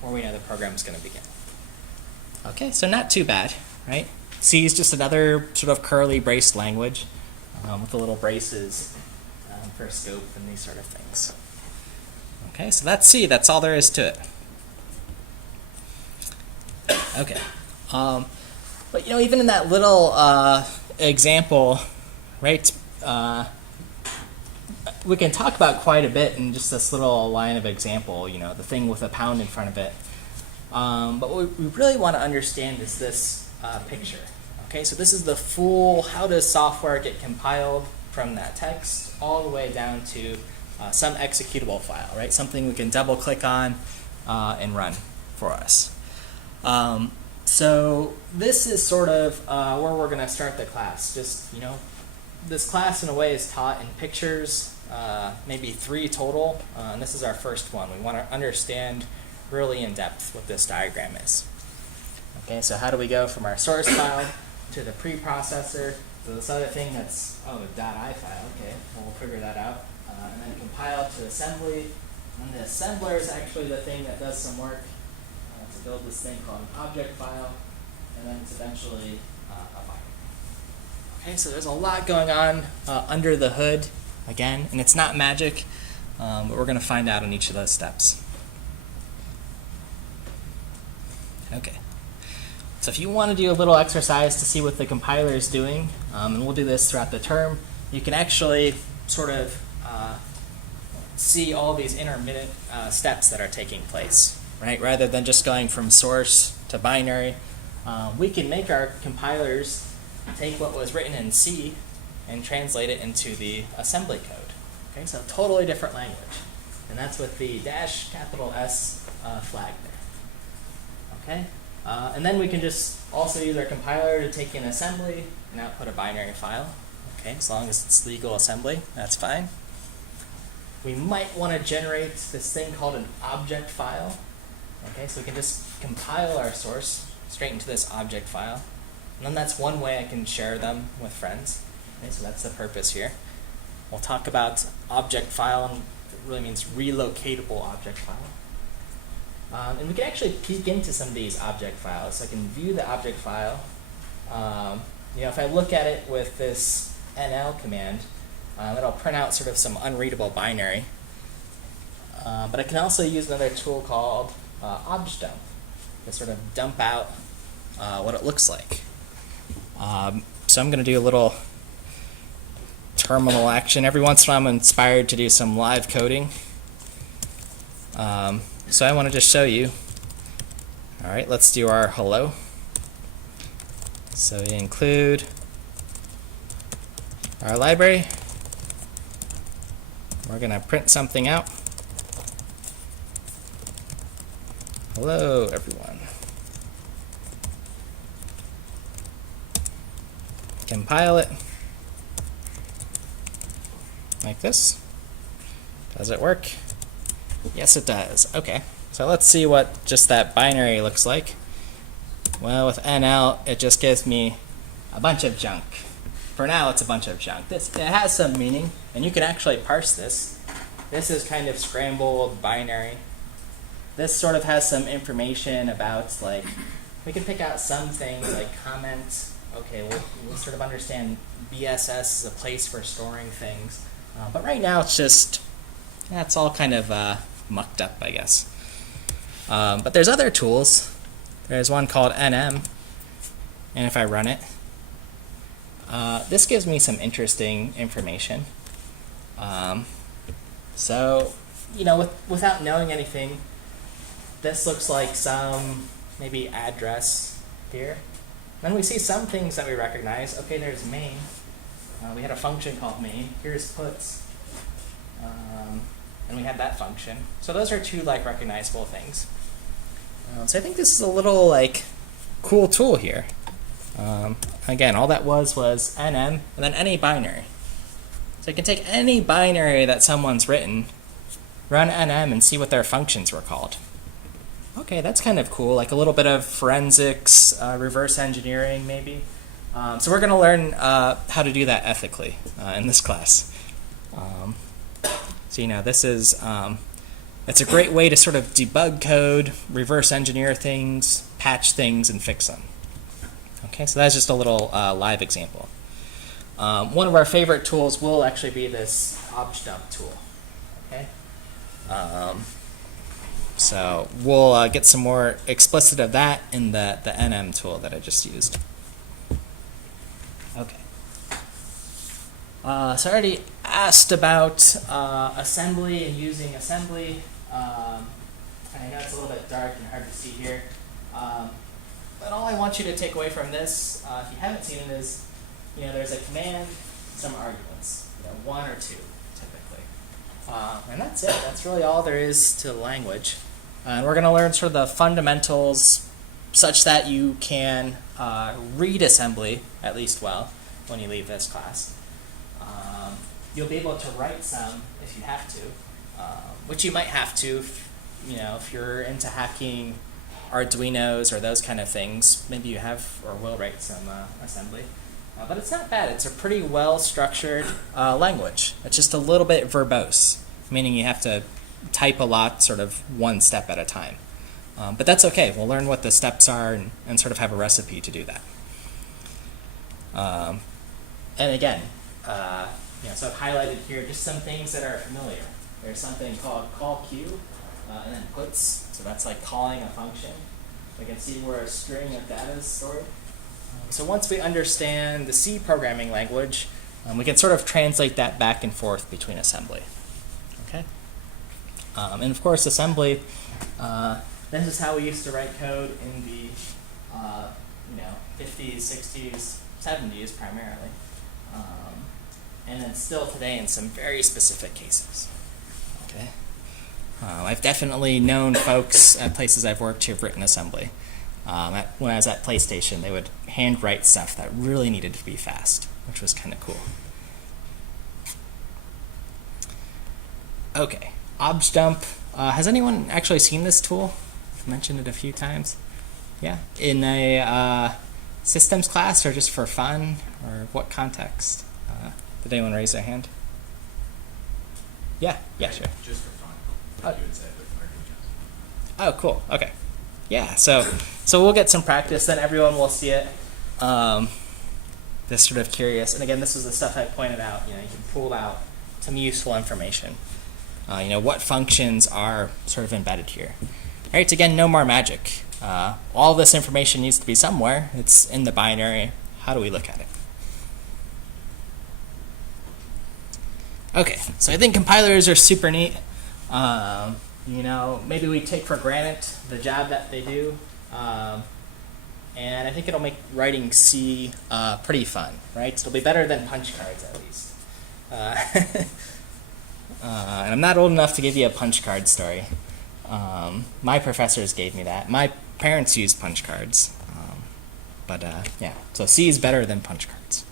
where we know the program's going to begin. Okay, so not too bad, right? C is just another sort of curly brace language with the little braces for scope and these sort of things. Okay, so that's C. That's all there is to it. Okay, but even in that little example, right? We can talk about quite a bit in just this little line of example. The thing with a pound in front of it. But what we really want to understand is this picture. Okay, so this is the full. How does software get compiled from that text all the way down to some executable file, right? Something we can double click on and run for us. So this is sort of where we're going to start the class. Just, this class in a way is taught in pictures. maybe 3 total, and this is our first one. We want to understand really in depth what this diagram is. Okay, so how do we go from our source file to the preprocessor to this other thing that's, the .i file, okay, we'll figure that out, and then compile to assembly, and the assembler is actually the thing that does some work to build this thing called an object file, and then it's eventually a file. Okay, so there's a lot going on under the hood, again, and it's not magic, but we're going to find out on each of those steps. Okay, so if you want to do a little exercise to see what the compiler is doing, and we'll do this throughout the term, you can actually sort of see all these intermittent steps that are taking place, right? Rather than just going from source to binary, we can make our compilers take what was written in C and translate it into the assembly code. Okay, so totally different language. And that's with the -S flag there. Okay, and then we can just also use our compiler to take in assembly and output a binary file. Okay, as long as it's legal assembly, that's fine. We might want to generate this thing called an object file. Okay, so we can just compile our source straight into this object file. And then that's one way I can share them with friends. Okay, so that's the purpose here. We'll talk about object file, and it really means relocatable object file. And we can actually peek into some of these object files. So I can view the object file. If I look at it with this NL command, it'll print out sort of some unreadable binary. But I can also use another tool called objdump to sort of dump out what it looks like. So I'm going to do a little terminal action. Every once in a while I'm inspired to do some live coding. So I want to just show you. All right, let's do our hello. So we include our library. We're going to print something out. Hello, everyone. Compile it like this. Does it work? Yes, it does. Okay, so let's see what just that binary looks like. Well, with NL, it just gives me a bunch of junk. For now, it's a bunch of junk. It has some meaning, and you can actually parse this. This is kind of scrambled binary. This sort of has some information about, like, we can pick out some things like comments. Okay, we'll sort of understand BSS is a place for storing things. But right now, it's all kind of mucked up, I guess. But there's other tools. There's one called NM, and if I run it, this gives me some interesting information. So, without knowing anything, this looks like some maybe address here. Then we see some things that we recognize. Okay, there's main. We had a function called main. Here's puts. And we had that function. So those are two recognizable things. So I think this is a little cool tool here. Again, all that was NM and then any binary. So you can take any binary that someone's written, run NM, and see what their functions were called. Okay, that's kind of cool, like a little bit of forensics, reverse engineering maybe. So we're going to learn how to do that ethically in this class. So this is, it's a great way to sort of debug code, reverse engineer things, patch things, and fix them. Okay, so that's just a little live example. One of our favorite tools will actually be this objdump tool. Okay. So we'll get some more explicit of that in the NM tool that I just used. Okay. So I already asked about assembly and using assembly. I know it's a little bit dark and hard to see here. But all I want you to take away from this, if you haven't seen it, is there's a command, some arguments, 1 or 2 typically. And that's it. That's really all there is to the language. And we're going to learn sort of the fundamentals such that you can read assembly at least well when you leave this class. you'll be able to write some if you have to, which you might have to, if you're into hacking Arduinos or those kind of things. Maybe you have or will write some assembly. But it's not bad. It's a pretty well-structured language. It's just a little bit verbose, meaning you have to type a lot sort of one step at a time. But that's okay. We'll learn what the steps are and sort of have a recipe to do that. And again, so I've highlighted here just some things that are familiar. There's something called call queue, and then puts. So that's like calling a function. We can see where a string of data is stored. So once we understand the C programming language, we can sort of translate that back and forth between assembly. Okay. And of course, assembly. This is how we used to write code in the 50s, 60s, 70s primarily, and then still today in some very specific cases. Okay. I've definitely known folks at places I've worked who have written assembly. When I was at PlayStation, they would handwrite stuff that really needed to be fast, which was kind of cool. Okay, objdump. Has anyone actually seen this tool? I've mentioned it a few times. Yeah, in a systems class or just for fun, or what context? Did anyone raise their hand? Yeah, sure. Just for fun. Oh. You would say, but for jobs. Oh, cool. Okay. Yeah. So we'll get some practice. Then everyone will see it. Just sort of curious. And again, this is the stuff I pointed out. You can pull out some useful information. What functions are sort of embedded here. All right. Again, no more magic. All this information needs to be somewhere. It's in the binary. How do we look at it? Okay. So I think compilers are super neat. Maybe we take for granted the job that they do, and I think it'll make writing C pretty fun, right? It'll be better than punch cards at least. And I'm not old enough to give you a punch card story. My professors gave me that. My parents used punch cards, yeah. So C is better than punch cards.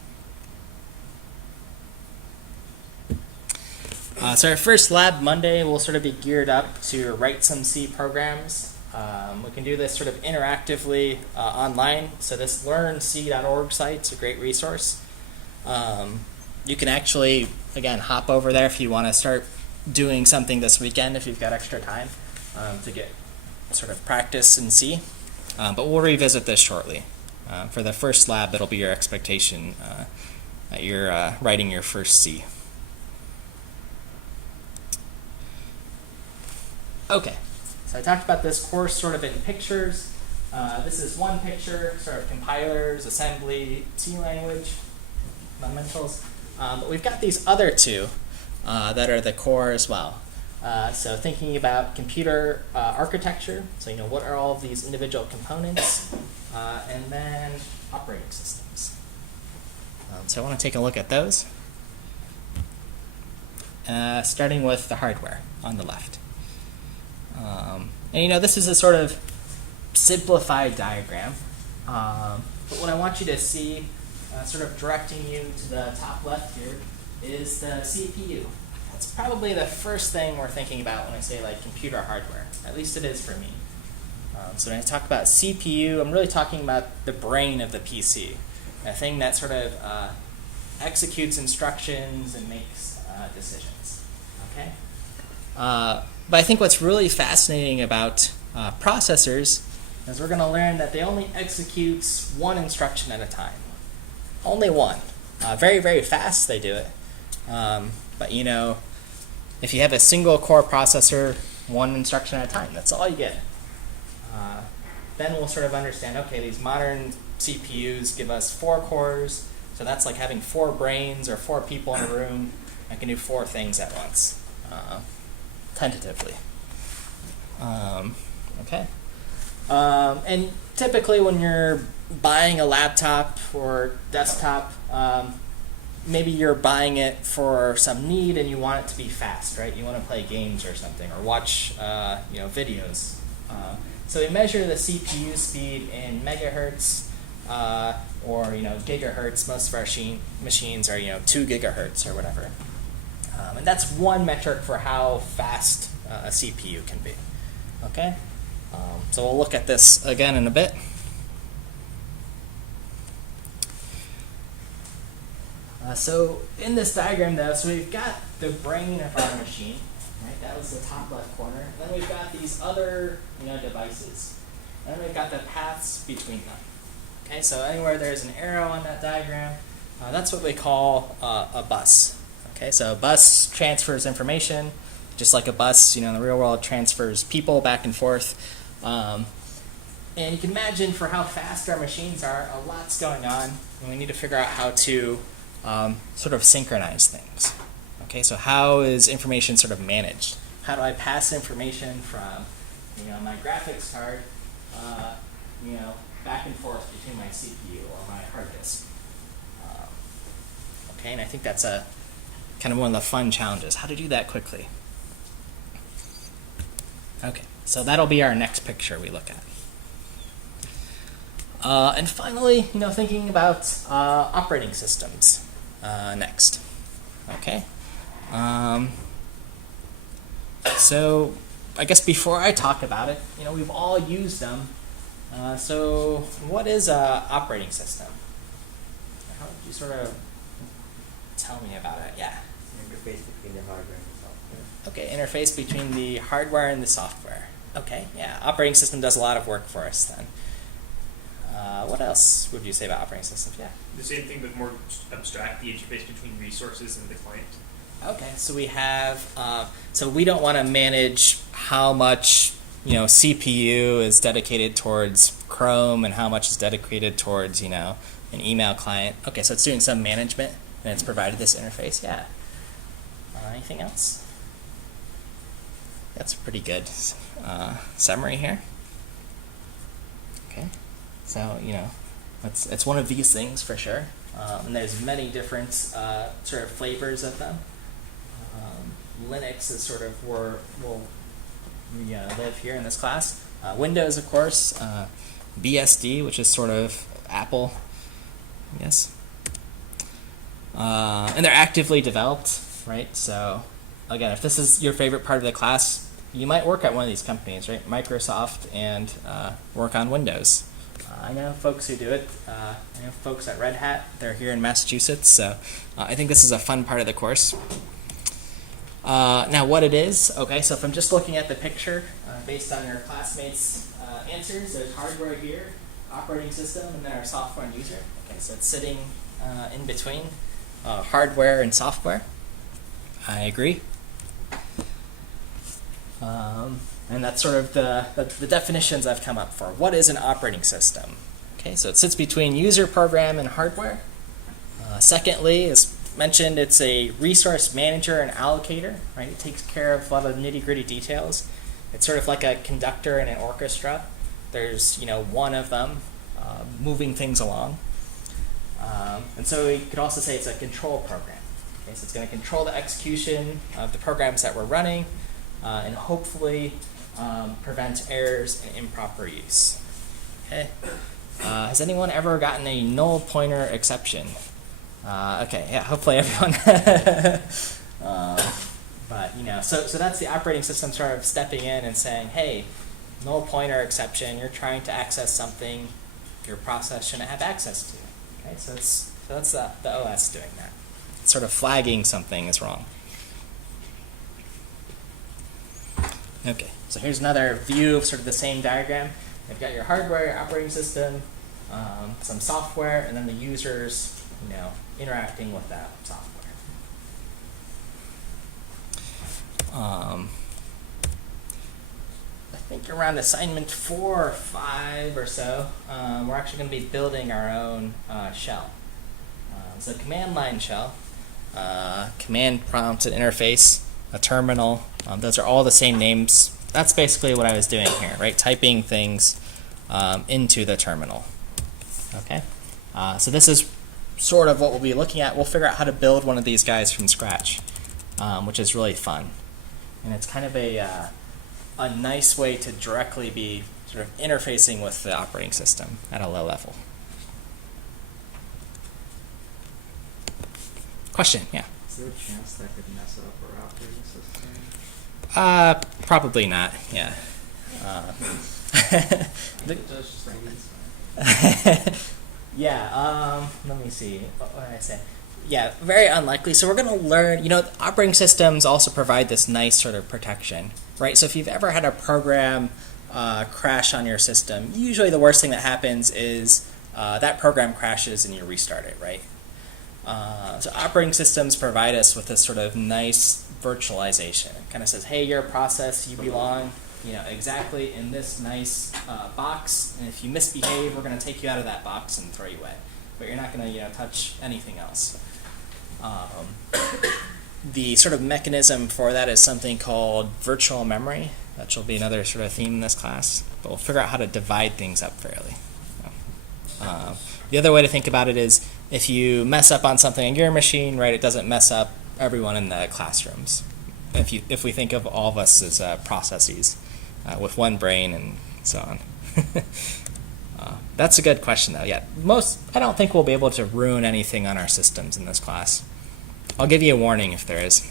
So our first lab Monday will sort of be geared up to write some C programs. We can do this sort of interactively online. So this learnc.org site's a great resource. You can actually, again, hop over there if you want to start doing something this weekend if you've got extra time to get sort of practice in C. But we'll revisit this shortly. For the first lab, it'll be your expectation that you're writing your first C. Okay, so I talked about this course sort of in pictures. This is one picture, sort of compilers, assembly, C language, fundamentals. But we've got these other two that are the core as well. So thinking about computer architecture, so what are all of these individual components, and then operating systems. So I want to take a look at those, starting with the hardware on the left. And this is a sort of simplified diagram, but what I want you to see, sort of directing you to the top left here, is the CPU. That's probably the first thing we're thinking about when I say like computer hardware. At least it is for me. So when I talk about CPU, I'm really talking about the brain of the PC, a thing that sort of executes instructions and makes decisions. Okay. But I think what's really fascinating about processors is we're going to learn that they only execute one instruction at a time. Only one. Very, very fast they do it. But if you have a single core processor, one instruction at a time, that's all you get. Then we'll sort of understand, okay, these modern CPUs give us 4 cores, so that's like having 4 brains or 4 people in a room that can do 4 things at once. Tentatively. Okay. And typically when you're buying a laptop or desktop, maybe you're buying it for some need and you want it to be fast, right? You want to play games or something or watch videos. So we measure the CPU speed in megahertz or gigahertz. Most of our machines are 2 gigahertz or whatever. And that's one metric for how fast a CPU can be. Okay? So we'll look at this again in a bit. So in this diagram, though, so we've got the brain of our machine, right? That was the top left corner. And then we've got these other, devices. And then we've got the paths between them. Okay, so anywhere there's an arrow on that diagram, that's what we call a bus. Okay, so a bus transfers information, just like a bus, in the real world, transfers people back and forth. And you can imagine for how fast our machines are, a lot's going on, and we need to figure out how to sort of synchronize things. Okay, so how is information sort of managed? How do I pass information from, my graphics card, back and forth between my CPU or my hard disk? Okay, and I think that's a kind of one of the fun challenges. How to do that quickly? Okay, so that'll be our next picture we look at. And finally, thinking about operating systems next. Okay. So I guess before I talk about it, we've all used them. So what is an operating system? How would you sort of tell me about it? Yeah. Interface between the hardware and the software. Okay, interface between the hardware and the software. Okay, yeah. Operating system does a lot of work for us then. What else would you say about operating systems? Yeah. The same thing, but more abstract, the interface between resources and the client. Okay, so we have, so we don't want to manage how much, CPU is dedicated towards Chrome and how much is dedicated towards, an email client. Okay, so it's doing some management and it's provided this interface. Yeah. Anything else? That's a pretty good summary here. Okay. So, it's one of these things for sure. And there's many different sort of flavors of them. Linux is sort of where we'll live here in this class. Windows, of course. BSD, which is sort of Apple, I guess. And they're actively developed, right? So, again, if this is your favorite part of the class, you might work at one of these companies, right? Microsoft, and work on Windows. I know folks who do it. I know folks at Red Hat. They're here in Massachusetts, so I think this is a fun part of the course. Now, what it is, okay, so if I'm just looking at the picture, based on your classmates' answers, there's hardware here, operating system, and then our software and user. Okay, so it's sitting in between hardware and software. I agree. And that's sort of the definitions I've come up for. What is an operating system? Okay, so it sits between user, program, and hardware. Secondly, as mentioned, it's a resource manager and allocator. Right, it takes care of a lot of nitty-gritty details. It's sort of like a conductor in an orchestra. There's one of them moving things along. And so you could also say it's a control program. Okay, so it's going to control the execution of the programs that we're running, and hopefully prevent errors and improper use. Okay. Has anyone ever gotten a null pointer exception? Okay, yeah, hopefully everyone. But so that's the operating system sort of stepping in and saying, hey, null pointer exception. You're trying to access something your process shouldn't have access to. Okay, so that's the OS doing that. It's sort of flagging something is wrong. Okay, so here's another view of sort of the same diagram. You've got your hardware, your operating system, some software, and then the users, interacting with that software. I think around assignment 4 or 5 or so, we're actually going to be building our own shell. So command line shell, command prompt and interface, a terminal. Those are all the same names. That's basically what I was doing here, right? Typing things into the terminal. Okay. So this is sort of what we'll be looking at. We'll figure out how to build one of these guys from scratch, which is really fun. And it's kind of a nice way to directly be sort of interfacing with the operating system at a low level. Question? Yeah. Is there a chance that could mess up our operating system? Probably not. Yeah. It does just like it's fine. Yeah. Let me see. What did I say? Yeah, very unlikely. So we're going to learn. Operating systems also provide this nice sort of protection, right? So if you've ever had a program crash on your system, usually the worst thing that happens is that program crashes and you restart it, right? So operating systems provide us with this sort of nice virtualization. It kind of says, hey, you're a process, you belong exactly in this nice box, and if you misbehave, we're going to take you out of that box and throw you away. But you're not going to touch anything else. The sort of mechanism for that is something called virtual memory. That will be another sort of theme in this class. But we'll figure out how to divide things up fairly. The other way to think about it is if you mess up on something on your machine, right, it doesn't mess up everyone in the classrooms. If we think of all of us as processes with one brain and so on. That's a good question, though. Yeah, I don't think we'll be able to ruin anything on our systems in this class. I'll give you a warning if there is.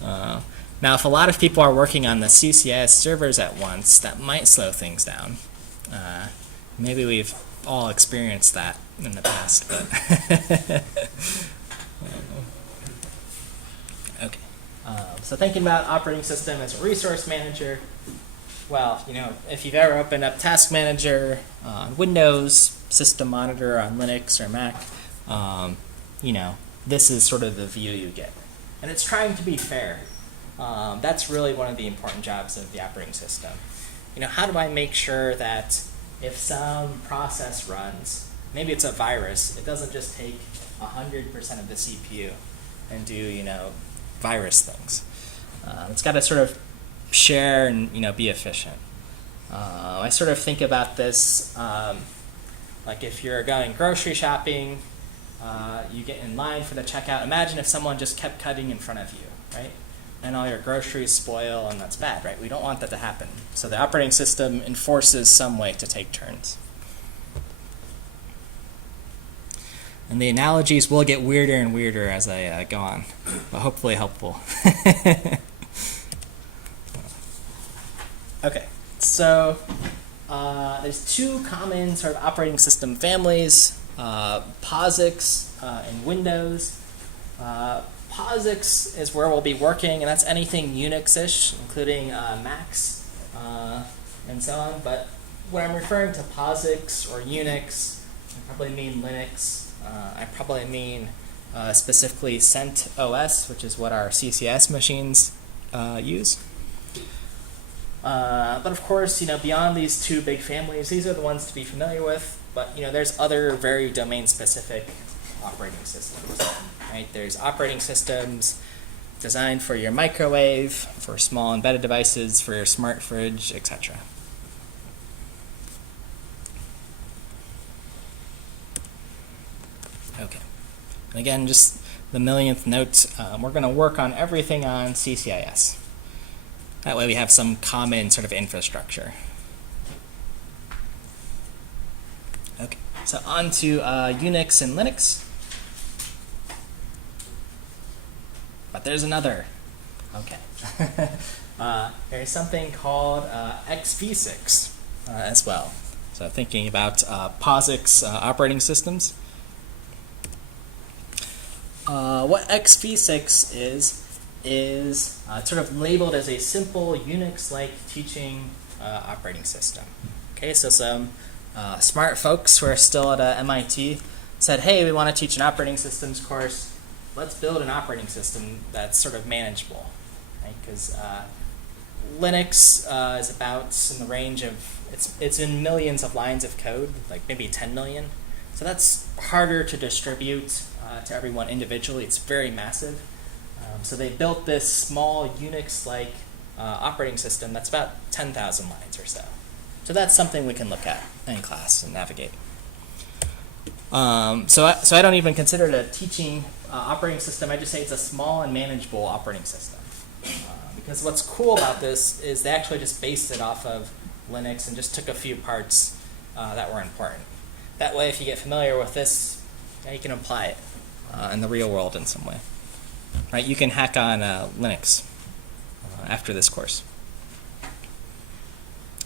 Now, if a lot of people are working on the CCS servers at once, that might slow things down. Maybe we've all experienced that in the past, but okay. So thinking about operating system as a resource manager, well, if you've ever opened up Task Manager on Windows, System Monitor on Linux or Mac, this is sort of the view you get. And it's trying to be fair. That's really one of the important jobs of the operating system. How do I make sure that if some process runs, maybe it's a virus, it doesn't just take 100% of the CPU and do, virus things. It's got to sort of share and, be efficient. I sort of think about this like if you're going grocery shopping, you get in line for the checkout. Imagine if someone just kept cutting in front of you, right? And all your groceries spoil, and that's bad, right? We don't want that to happen. So the operating system enforces some way to take turns. And the analogies will get weirder and weirder as I go on, but hopefully helpful. Okay, so there's two common sort of operating system families, POSIX in Windows. POSIX is where we'll be working, and that's anything Unix-ish, including Macs and so on. But when I'm referring to POSIX or Unix, I probably mean Linux. I probably mean specifically CentOS, which is what our CCS machines use. But of course, beyond these two big families, these are the ones to be familiar with. But there's other very domain-specific operating systems. Right? There's operating systems designed for your microwave, for small embedded devices, for your smart fridge, etc. Okay. And again, just the millionth note, we're going to work on everything on CCIS. That way we have some common sort of infrastructure. Okay, so on to Unix and Linux. But there's another. Okay. There's something called XP6 as well. So thinking about POSIX operating systems. What XP6 is sort of labeled as a simple Unix-like teaching operating system. Okay, so some smart folks who are still at MIT said, hey, we want to teach an operating systems course. Let's build an operating system that's sort of manageable. Right? Because Linux is about in the range of, it's in millions of lines of code, like maybe 10 million. So that's harder to distribute to everyone individually. It's very massive. So they built this small Unix-like operating system that's about 10,000 lines or so. So that's something we can look at in class and navigate. So I don't even consider it a teaching operating system. I just say it's a small and manageable operating system. Because what's cool about this is they actually just based it off of Linux and just took a few parts that were important. That way, if you get familiar with this, you can apply it in the real world in some way. Right? You can hack on Linux after this course.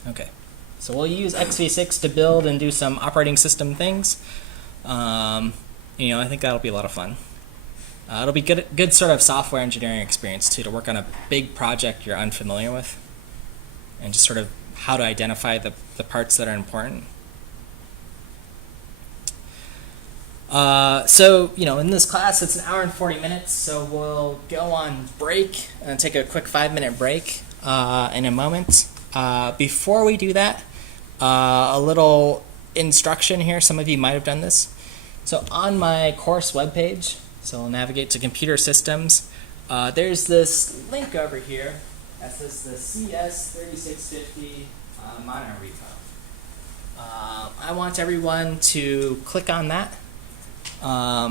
Okay, so we'll use XV6 to build and do some operating system things. I think that'll be a lot of fun. It'll be good sort of software engineering experience too, to work on a big project you're unfamiliar with, and just sort of how to identify the parts that are important. In this class, it's an hour and 40 minutes, so we'll go on break and take a quick 5-minute break in a moment. Before we do that, a little instruction here. Some of you might have done this. So on my course webpage, so we'll navigate to computer systems, there's this link over here that says the CS3650 mono repo. I want everyone to click on that.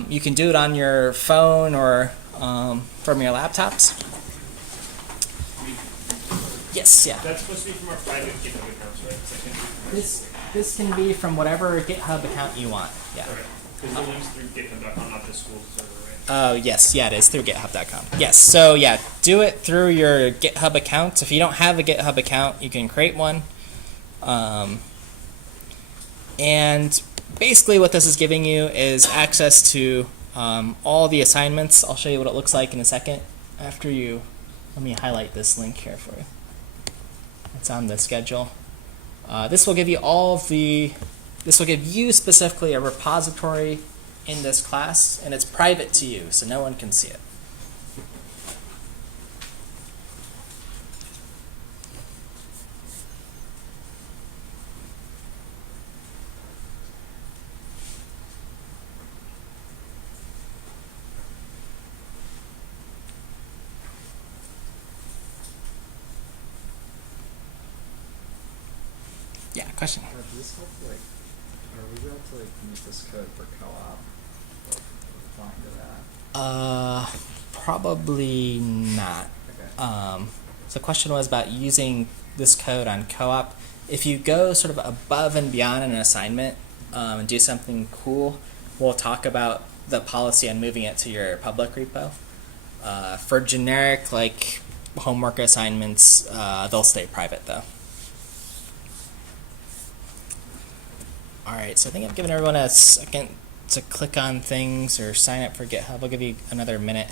You can do it on your phone or from your laptops. Yes, yeah. That's supposed to be from our private GitHub accounts, right? So I can do This can be from whatever GitHub account you want. Yeah. Okay. Because the link's through GitHub.com, not the school server, right? Oh, yes. Yeah, it is through GitHub.com. Yes. So, yeah, do it through your GitHub account. If you don't have a GitHub account, you can create one. And basically what this is giving you is access to all the assignments. I'll show you what it looks like in a second. Let me highlight this link here for you. It's on the schedule. This will give you this will give you specifically a repository in this class, and it's private to you, so no one can see it. Yeah, question. Does this help, are we able to use this code for co-op? Applying to that? Probably not. Okay. So the question was about using this code on co-op. If you go sort of above and beyond an assignment and do something cool, we'll talk about the policy on moving it to your public repo. For generic homework assignments, they'll stay private though. All right, so I think I've given everyone a second to click on things or sign up for GitHub. I'll give you another minute.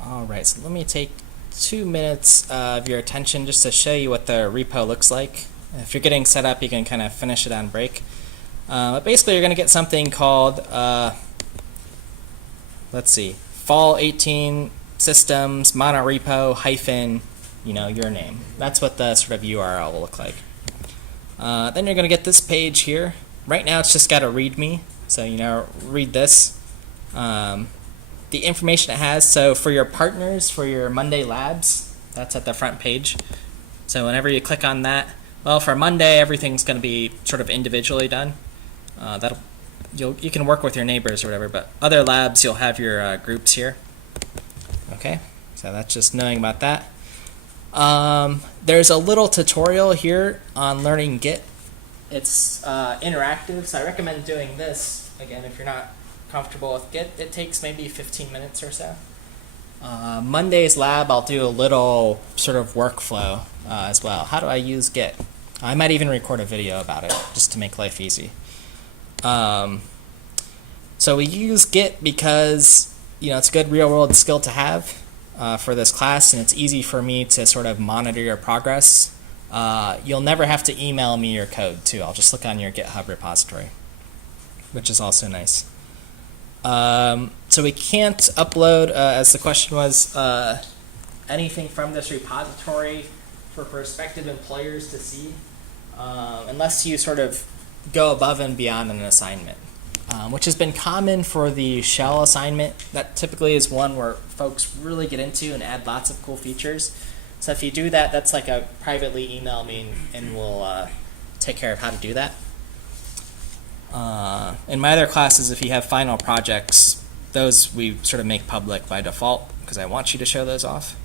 All right, so let me take 2 minutes of your attention just to show you what the repo looks like. If you're getting set up, you can kind of finish it on break. But basically, you're going to get something called, fall 18 systems mono repo hyphen, your name. That's what the sort of URL will look like. Then you're going to get this page here. Right now, it's just got a README, so read this. The information it has, so for your partners, for your Monday labs, that's at the front page. So whenever you click on that, well, for Monday, everything's going to be sort of individually done. You can work with your neighbors or whatever, but other labs, you'll have your groups here. Okay, so that's just knowing about that. There's a little tutorial here on learning Git. It's interactive, so I recommend doing this, again, if you're not comfortable with Git. It takes maybe 15 minutes or so. Monday's lab, I'll do a little sort of workflow as well. How do I use Git? I might even record a video about it just to make life easy. So we use Git because it's a good real-world skill to have for this class, and it's easy for me to sort of monitor your progress. You'll never have to email me your code too. I'll just look on your GitHub repository, which is also nice. So we can't upload, as the question was, anything from this repository for prospective employers to see, unless you sort of go above and beyond an assignment, which has been common for the shell assignment. That typically is one where folks really get into and add lots of cool features. So if you do that, that's like a privately email me and we'll take care of how to do that. In my other classes, if you have final projects, those we sort of make public by default because I want you to show those off.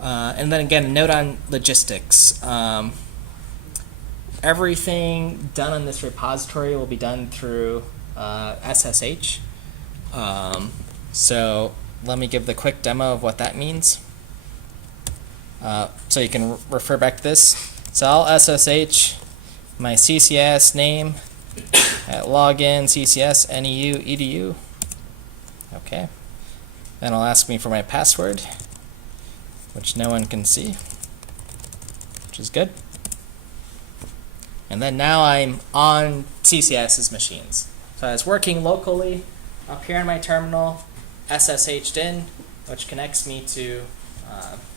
And then again, note on logistics. Everything done on this repository will be done through SSH. So let me give the quick demo of what that means. So you can refer back to this. So I'll SSH my CCS name at login CCS NEU edu. Okay. Then I'll ask me for my password, which no one can see, which is good. And then now I'm on CCS's machines. So I was working locally up here in my terminal, SSH'd in, which connects me to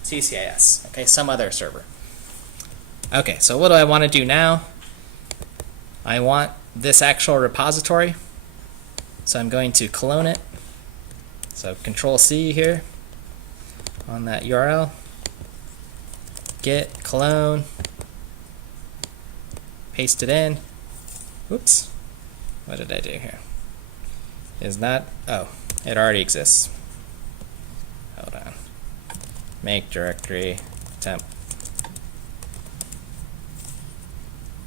CCIS, okay, some other server. Okay, so what do I want to do now? I want this actual repository, so I'm going to clone it. So Control C here on that URL, git clone, paste it in. Oops, what did I do here? Is that, oh, it already exists. Hold on. Make directory temp.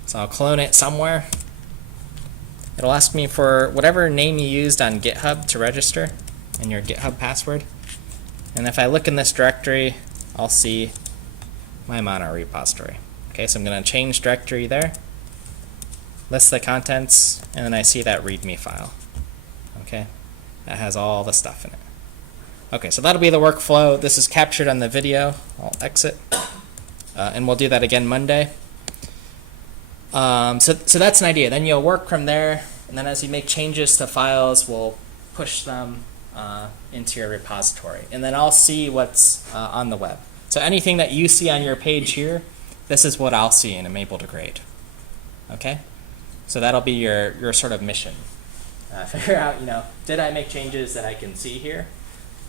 So I'll clone it somewhere. It'll ask me for whatever name you used on GitHub to register and your GitHub password. And if I look in this directory, I'll see my mono repository. Okay, so I'm going to change directory there, list the contents, and then I see that README file. Okay, that has all the stuff in it. Okay, so that'll be the workflow. This is captured on the video. I'll exit, and we'll do that again Monday. So that's an idea. Then you'll work from there, and then as you make changes to files, we'll push them into your repository. And then I'll see what's on the web. So anything that you see on your page here, this is what I'll see and I'm able to grade. Okay? So that'll be your sort of mission. Figure out, did I make changes that I can see here?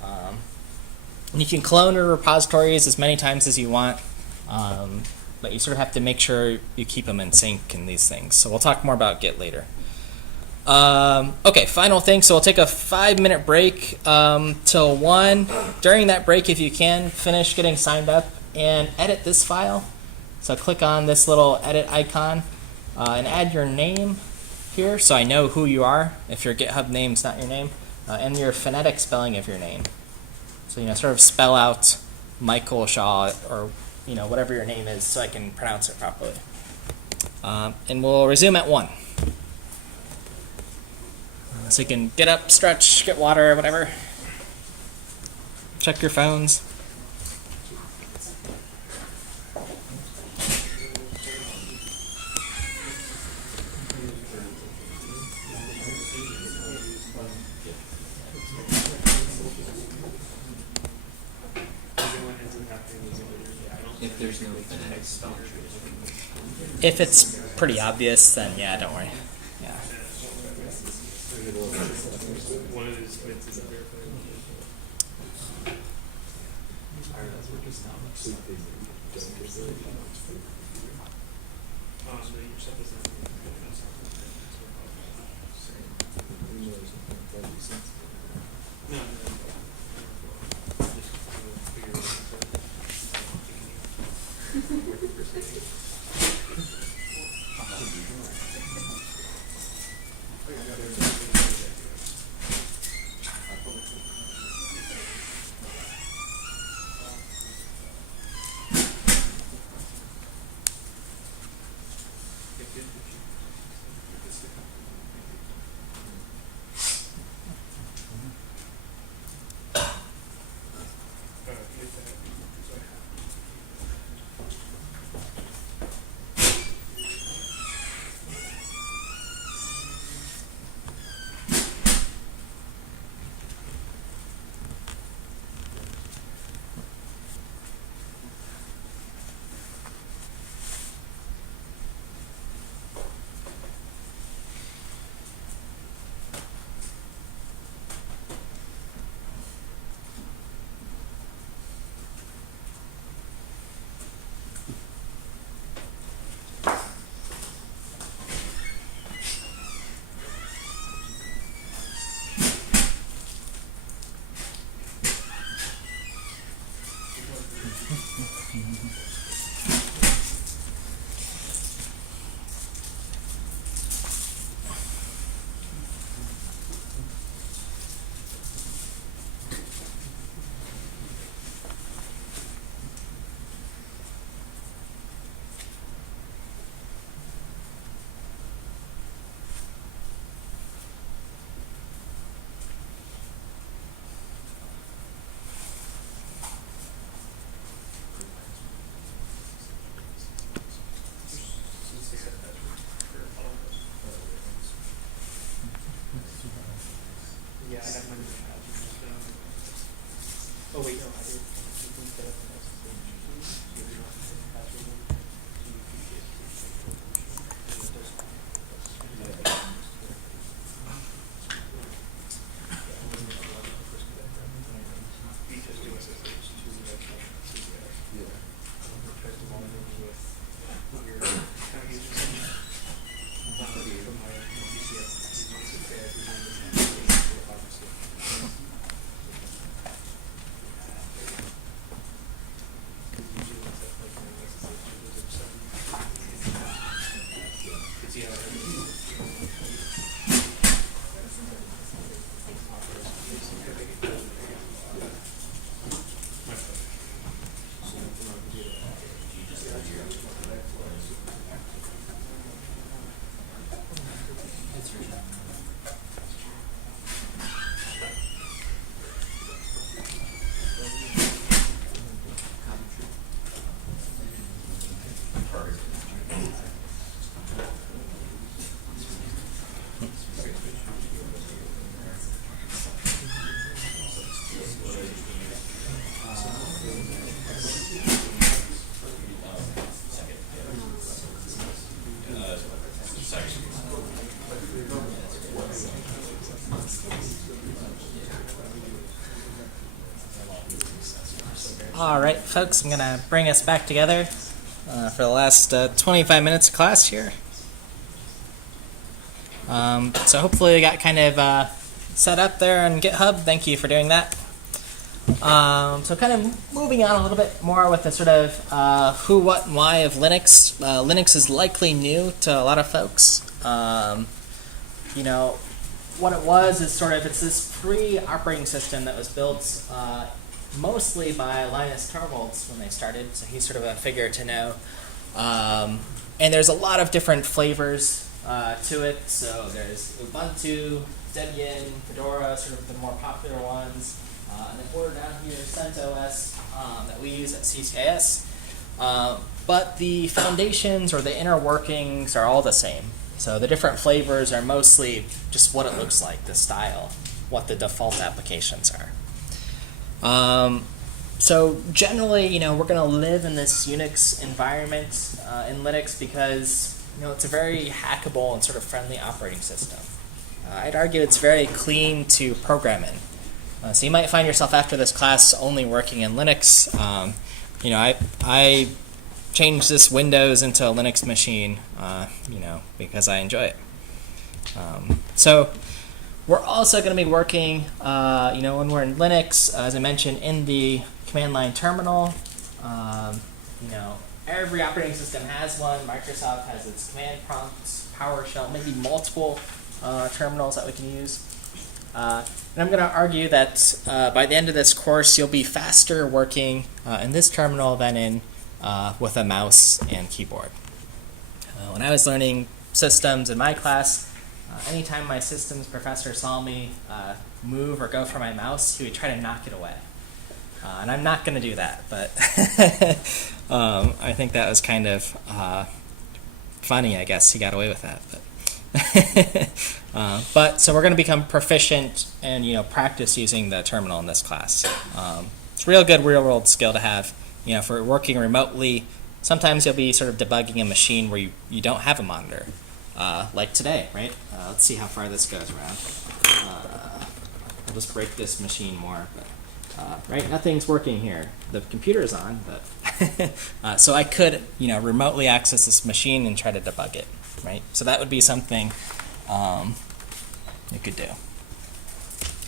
And you can clone your repositories as many times as you want. But you sort of have to make sure you keep them in sync and these things. So we'll talk more about Git later. Okay, final thing. So we'll take a 5-minute break till 1. During that break, if you can, finish getting signed up and edit this file. So click on this little edit icon and add your name here so I know who you are if your GitHub name's not your name, and your phonetic spelling of your name. So, sort of spell out Michael Shaw or whatever your name is so I can pronounce it properly. And we'll resume at 1. So you can get up, stretch, get water, whatever. Check your phones. If there's no phonetic spell. If it's pretty obvious, then yeah, don't worry. Yeah. One of these commits is verified. All right, folks, I'm going to bring us back together for the last 25 minutes of class here. So hopefully we got kind of set up there on GitHub. Thank you for doing that. So kind of moving on a little bit more with the sort of who, what, and why of Linux. Linux is likely new to a lot of folks. You know, what it was is sort of, it's this free operating system that was built mostly by Linus Torvalds when they started, so he's sort of a figure to know. And there's a lot of different flavors to it. So there's Ubuntu, Debian, Fedora, sort of the more popular ones. And then we're down here, CentOS, that we use at CCIS. But the foundations or the inner workings are all the same. So the different flavors are mostly just what it looks like, the style, what the default applications are. So generally, you know, we're going to live in this Unix environment in Linux because, you know, it's a very hackable and sort of friendly operating system. I'd argue it's very clean to program in. So you might find yourself after this class only working in Linux. You know, I changed this Windows into a Linux machine, you know, because I enjoy it. So we're also going to be working, you know, when we're in Linux, as I mentioned, in the command line terminal. You know, every operating system has one. Microsoft has its command prompts, PowerShell, maybe multiple terminals that we can use. And I'm going to argue that by the end of this course, you'll be faster working in this terminal than in with a mouse and keyboard. When I was learning systems in my class, anytime my systems professor saw me move or go for my mouse, he would try to knock it away. And I'm not going to do that, but I think that was kind of funny, I guess. He got away with that. But so we're going to become proficient and, you know, practice using the terminal in this class. It's a real good real-world skill to have. You know, for working remotely, sometimes you'll be sort of debugging a machine where you don't have a monitor, like today, right? Let's see how far this goes around. I'll just break this machine more, but right, nothing's working here. The computer's on, but so I could, you know, remotely access this machine and try to debug it, right? So that would be something you could do.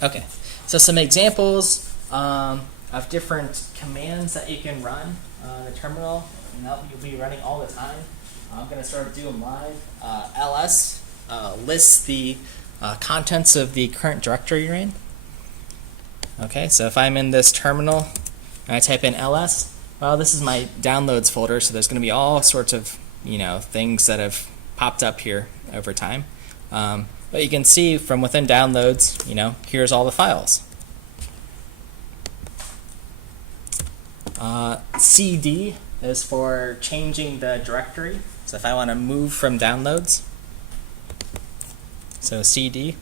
Okay, so some examples of different commands that you can run on the terminal, and that you'll be running all the time. I'm going to sort of do them live. ls lists the contents of the current directory you're in. Okay, so if I'm in this terminal and I type in ls, well, this is my downloads folder, so there's going to be all sorts of, you know, things that have popped up here over time. But you can see from within downloads, you know, here's all the files. CD is for changing the directory. So if I want to move from downloads, so CD.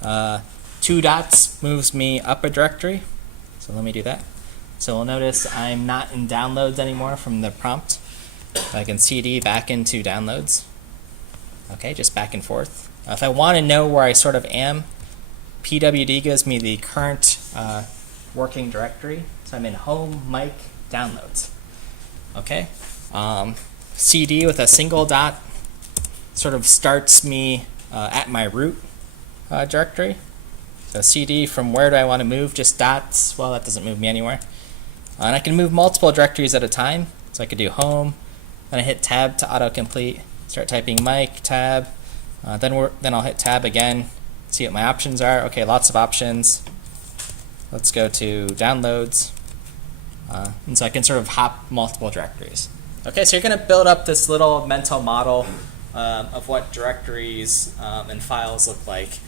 2 dots moves me up a directory. So let me do that. So we'll notice I'm not in downloads anymore from the prompt. I can CD back into downloads. Okay, just back and forth. If I want to know where I sort of am, PWD gives me the current working directory. So I'm in home, mic, downloads. Okay. CD with a single dot sort of starts me at my root directory. So CD, from where do I want to move? Just dots. Well, that doesn't move me anywhere. And I can move multiple directories at a time. So I could do home, then I hit tab to autocomplete, start typing mic, tab, then I'll hit tab again, see what my options are. Okay, lots of options. Let's go to downloads. And so I can sort of hop multiple directories. Okay, so you're going to build up this little mental model of what directories and files look like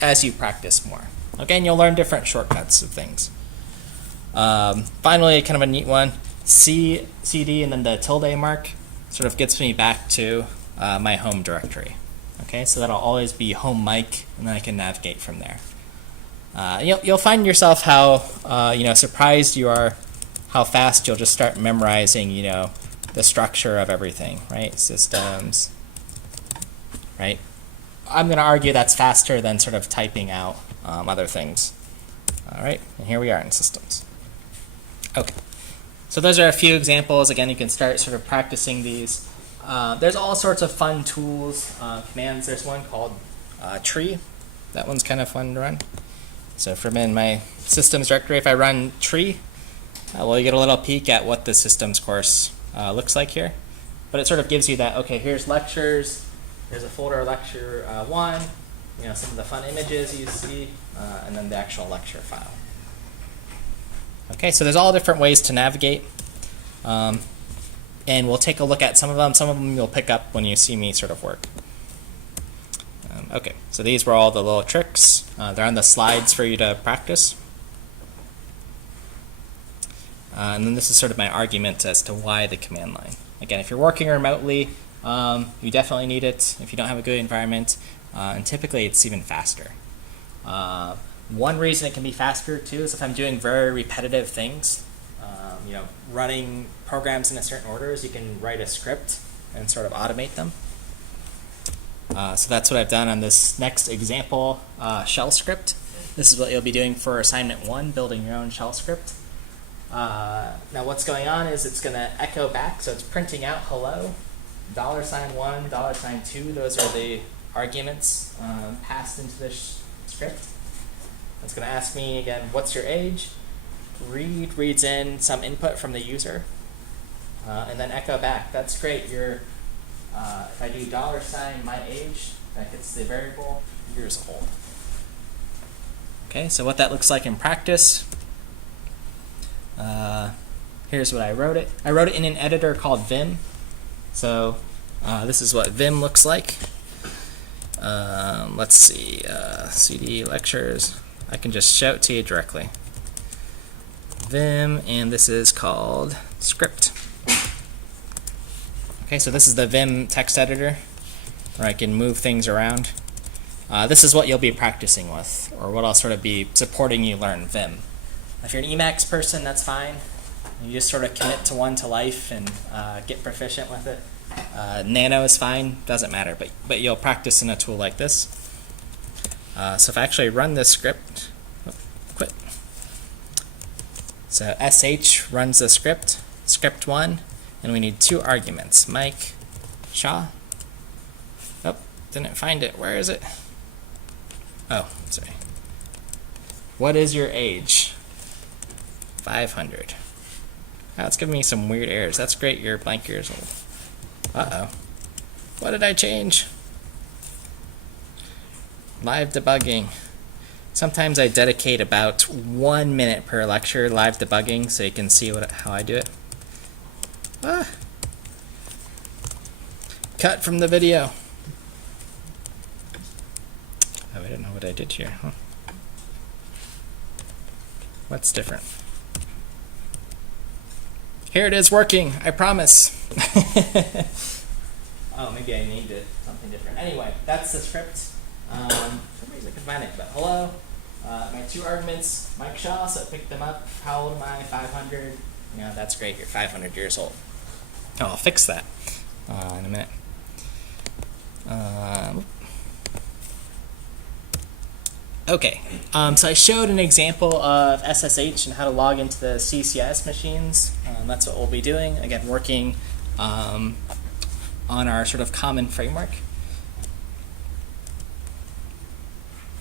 as you practice more. Okay, and you'll learn different shortcuts of things. Finally, kind of a neat one, CD and then the tilde mark sort of gets me back to my home directory. Okay, so that'll always be home mic, and then I can navigate from there. You'll find yourself how you know, surprised you are how fast you'll just start memorizing, you know, the structure of everything, right? Systems, right? I'm going to argue that's faster than sort of typing out other things. All right, and here we are in systems. Okay. So those are a few examples. Again, you can start sort of practicing these. There's all sorts of fun tools, commands. There's one called tree. That one's kind of fun to run. So from in my systems directory, if I run tree, well, you get a little peek at what the systems course looks like here. But it sort of gives you that, okay, here's lectures, there's a folder lecture 1, some of the fun images you see, and then the actual lecture file. Okay, so there's all different ways to navigate. And we'll take a look at some of them. Some of them you'll pick up when you see me sort of work. Okay, so these were all the little tricks. They're on the slides for you to practice. And then this is sort of my argument as to why the command line. Again, if you're working remotely, you definitely need it if you don't have a good environment. And typically it's even faster. One reason it can be faster too is if I'm doing very repetitive things, running programs in a certain order, is you can write a script and sort of automate them. So that's what I've done on this next example shell script. This is what you'll be doing for assignment 1, building your own shell script. Now what's going on is it's going to echo back, so it's printing out hello, $1, $2, those are the arguments passed into this script. It's going to ask me again, what's your age? Reads in some input from the user, and then echo back. That's great. If I do $my age, that gets the variable years old. Okay, so what that looks like in practice. Here's what I wrote it. I wrote it in an editor called Vim. So this is what Vim looks like. Let's see, CD lectures. I can just shout to you directly. Vim, and this is called script. Okay, so this is the Vim text editor where I can move things around. This is what you'll be practicing with, or what I'll sort of be supporting you learn Vim. If you're an Emacs person, that's fine. You just sort of commit to one to life and get proficient with it. Nano is fine, doesn't matter, but you'll practice in a tool like this. So if I actually run this script, quit. So sh runs the script, script 1, and we need 2 arguments, Mike, Shaw. Oh, didn't find it. Where is it? Oh, sorry. What is your age? 500. Oh, it's giving me some weird errors. That's great, you're blank years old. Uh-oh. What did I change? Live debugging. Sometimes I dedicate about 1 minute per lecture live debugging so you can see how I do it. Cut from the video. Oh, I don't know what I did here. Huh? What's different? Here it is working, I promise. Oh, maybe I named it something different. Anyway, that's the script. For some reason I can find it, but hello. My 2 arguments, Mike Shaw, so I picked them up. How old am I? 500. That's great, you're 500 years old. Oh, I'll fix that in a minute. Okay, so I showed an example of SSH and how to log into the CCS machines. That's what we'll be doing. Again, working on our sort of common framework.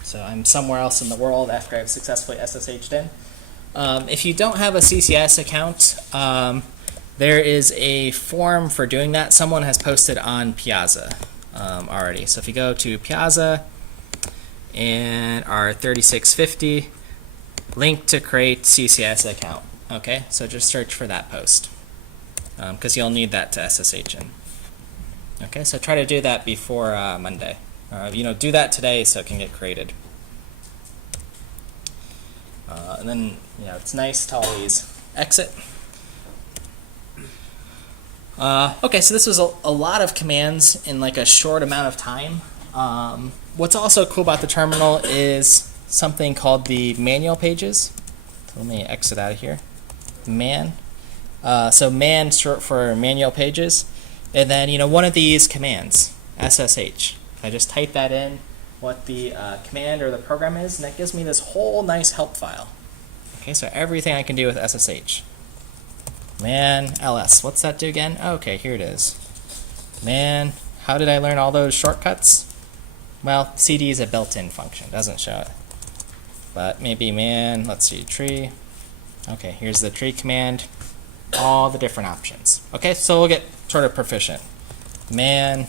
So I'm somewhere else in the world after I've successfully SSH'd in. If you don't have a CCS account, there is a form for doing that. Someone has posted on Piazza already. So if you go to Piazza and our 3650, link to create CCS account. Okay, so just search for that post because you'll need that to SSH in. Okay, so try to do that before Monday. Do that today so it can get created. And then, it's nice to always exit. Okay, so this was a lot of commands in like a short amount of time. What's also cool about the terminal is something called the manual pages. So let me exit out of here. Man. So man short for manual pages. And then, one of these commands, SSH. I just type that in, what the command or the program is, and that gives me this whole nice help file. Okay, so everything I can do with SSH. Man, ls. What's that do again? Okay, here it is. Man, how did I learn all those shortcuts? Well, cd is a built-in function. Doesn't show it. But maybe man, let's see, tree. Okay, here's the tree command. All the different options. Okay, so we'll get sort of proficient. Man,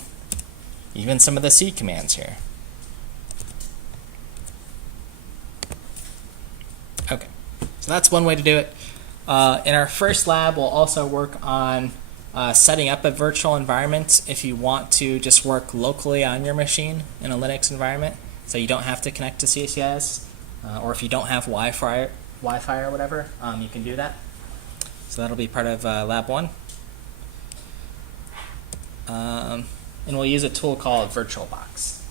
even some of the C commands here. Okay, so that's one way to do it. In our first lab, we'll also work on setting up a virtual environment if you want to just work locally on your machine in a Linux environment, so you don't have to connect to CCS, or if you don't have Wi-Fi or whatever, you can do that. So that'll be part of lab 1. And we'll use a tool called VirtualBox.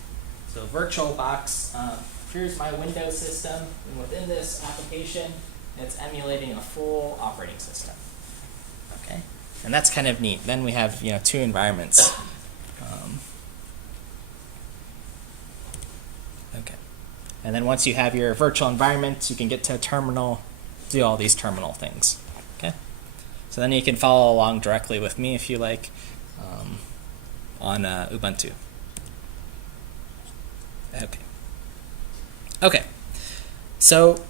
So VirtualBox, here's my Windows system, and within this application, it's emulating a full operating system. Okay, and that's kind of neat. Then we have 2 environments. Okay, and then once you have your virtual environment, you can get to a terminal, do all these terminal things. Okay, so then you can follow along directly with me if you like on Ubuntu. Okay, so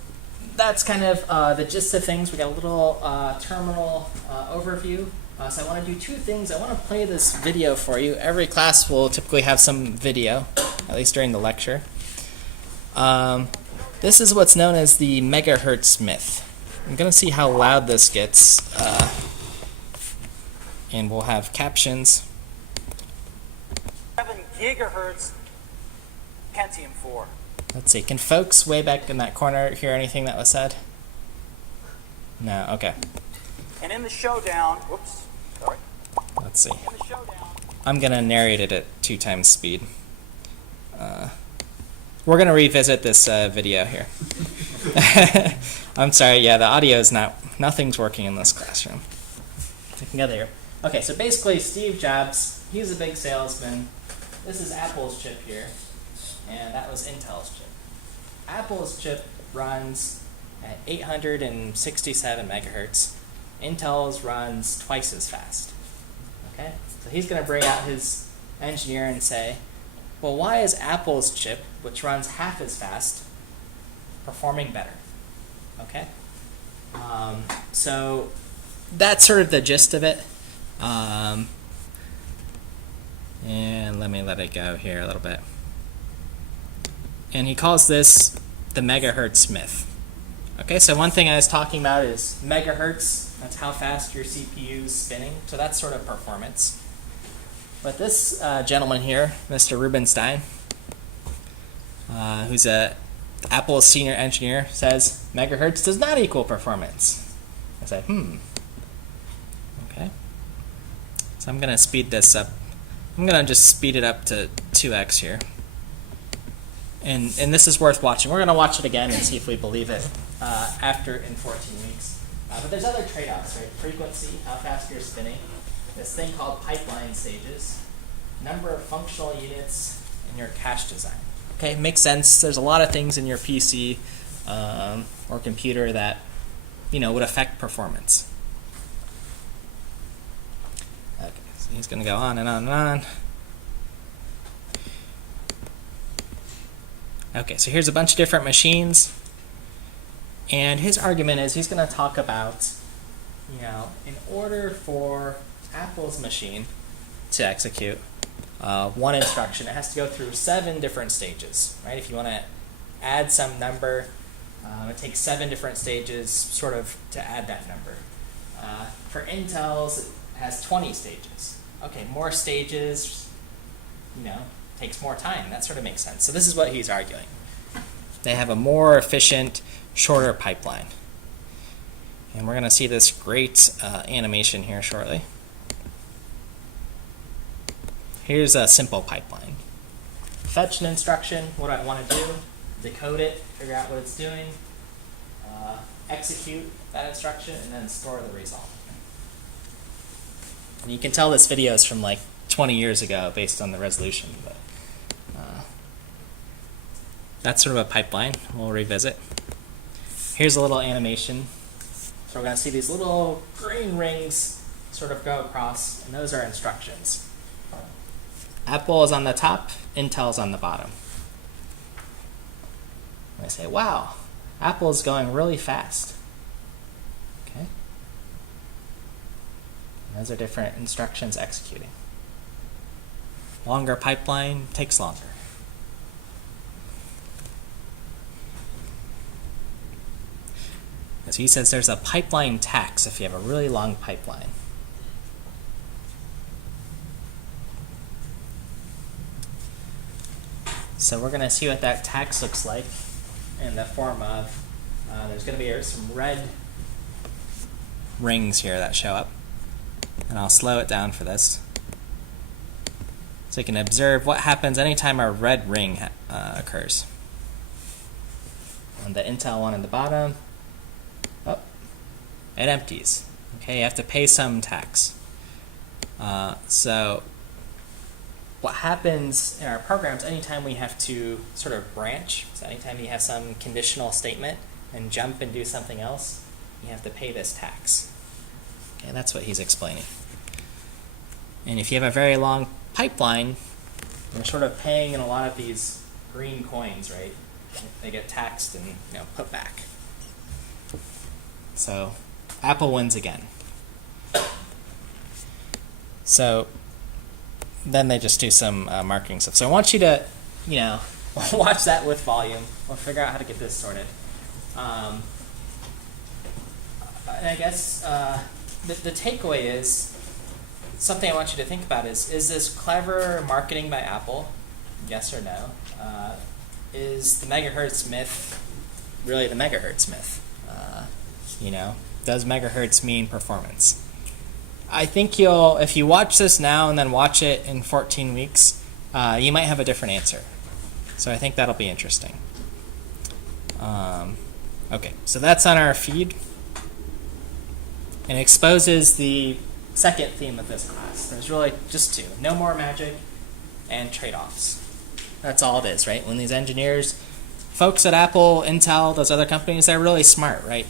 that's kind of the gist of things. We got a little terminal overview. So I want to do 2 things. I want to play this video for you. Every class will typically have some video, at least during the lecture. This is what's known as the megahertz myth. I'm going to see how loud this gets, and we'll have captions. 7 gigahertz Pentium 4. Let's see, can folks way back in that corner hear anything that was said? No, okay. And in the showdown, whoops, sorry. Let's see. In the showdown, I'm going to narrate it at 2 times speed. We're going to revisit this video here. I'm sorry, yeah, the audio is nothing's working in this classroom. I can go there. Okay, so basically Steve Jobs, he's a big salesman. This is Apple's chip here, and that was Intel's chip. Apple's chip runs at 867 megahertz. Intel's runs twice as fast. Okay, so he's going to bring out his engineer and say, well, why is Apple's chip, which runs half as fast, performing better? Okay, so that's sort of the gist of it. And let me let it go here a little bit. And he calls this the megahertz myth. Okay, so one thing I was talking about is megahertz. That's how fast your CPU is spinning. So that's sort of performance. But this gentleman here, Mr. Rubinstein, who's a Apple's senior engineer, says megahertz does not equal performance. I say, okay. So I'm going to speed this up. I'm going to just speed it up to 2x here. And this is worth watching. We're going to watch it again and see if we believe it after in 14 weeks. But there's other trade-offs, right? Frequency, how fast you're spinning. This thing called pipeline stages. Number of functional units in your cache design. Okay, makes sense. There's a lot of things in your PC or computer that would affect performance. Okay, so he's going to go on and on and on. Okay, so here's a bunch of different machines, and his argument is he's going to talk about, in order for Apple's machine to execute one instruction, it has to go through 7 different stages, right? If you want to add some number, it takes 7 different stages sort of to add that number. For Intel's, it has 20 stages. Okay, more stages, takes more time. That sort of makes sense. So this is what he's arguing. They have a more efficient, shorter pipeline. And we're going to see this great animation here shortly. Here's a simple pipeline. Fetch an instruction, what I want to do, decode it, figure out what it's doing, execute that instruction, and then store the result. And you can tell this video is from like 20 years ago based on the resolution, but that's sort of a pipeline we'll revisit. Here's a little animation. So we're going to see these little green rings sort of go across, and those are instructions. Apple is on the top, Intel is on the bottom. And I say, wow, Apple is going really fast. Okay. And those are different instructions executing. Longer pipeline takes longer. So he says there's a pipeline tax if you have a really long pipeline. So we're going to see what that tax looks like in the form of, there's going to be some red rings here that show up. And I'll slow it down for this. So you can observe what happens anytime a red ring occurs. On the Intel one at the bottom, oh, it empties. Okay, you have to pay some tax. So what happens in our programs anytime we have to sort of branch, so anytime you have some conditional statement and jump and do something else, you have to pay this tax. Okay, that's what he's explaining. And if you have a very long pipeline, you're sort of paying in a lot of these green coins, right? They get taxed and put back. So Apple wins again. So then they just do some marketing stuff. So I want you to, watch that with volume. We'll figure out how to get this sorted. And I guess the takeaway is, something I want you to think about is this clever marketing by Apple? Yes or no? Is the megahertz myth really the megahertz myth? Does megahertz mean performance? I think if you watch this now and then watch it in 14 weeks, you might have a different answer. So I think that'll be interesting. Okay, so that's on our feed. And it exposes the second theme of this class. There's really just two. No more magic and trade-offs. That's all it is, right? When these engineers, folks at Apple, Intel, those other companies, they're really smart, right?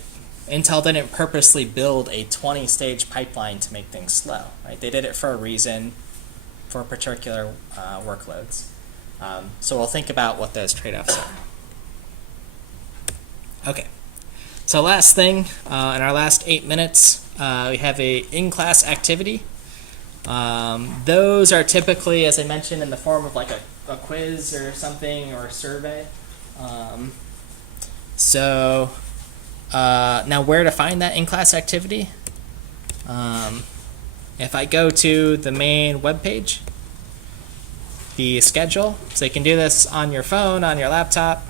Intel didn't purposely build a 20-stage pipeline to make things slow, right? They did it for a reason, for particular workloads. So we'll think about what those trade-offs are. Okay. So last thing, in our last 8 minutes, we have a in-class activity. Those are typically, as I mentioned, in the form of like a quiz or something, or a survey. Now where to find that in-class activity? If I go to the main web page, the schedule, so you can do this on your phone, on your laptop,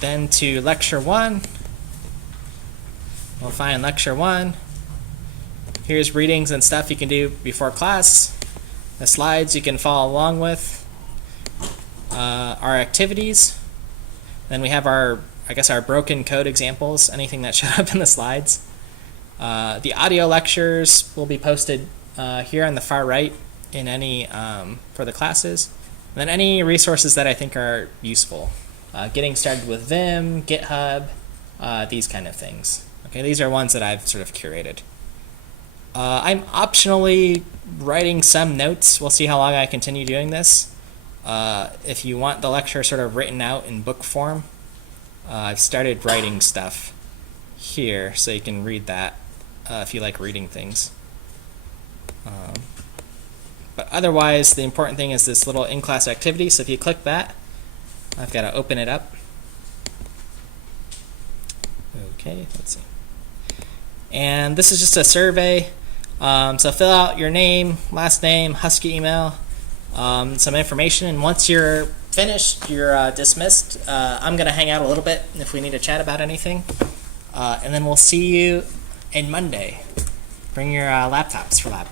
then to lecture 1, we'll find lecture 1. Here's readings and stuff you can do before class, the slides you can follow along with, our activities, then we have our broken code examples, anything that showed up in the slides. The audio lectures will be posted here on the far right in any for the classes. And then any resources that I think are useful. Getting started with Vim, GitHub, these kind of things. Okay, these are ones that I've sort of curated. I'm optionally writing some notes. We'll see how long I continue doing this. If you want the lecture sort of written out in book form, I've started writing stuff here, so you can read that if you like reading things. But otherwise, the important thing is this little in-class activity. So if you click that, I've got to open it up. Okay, let's see. And this is just a survey. So fill out your name, last name, Husky email, some information, and once you're finished, you're dismissed. I'm going to hang out a little bit if we need to chat about anything. And then we'll see you in Monday. Bring your laptops for lab.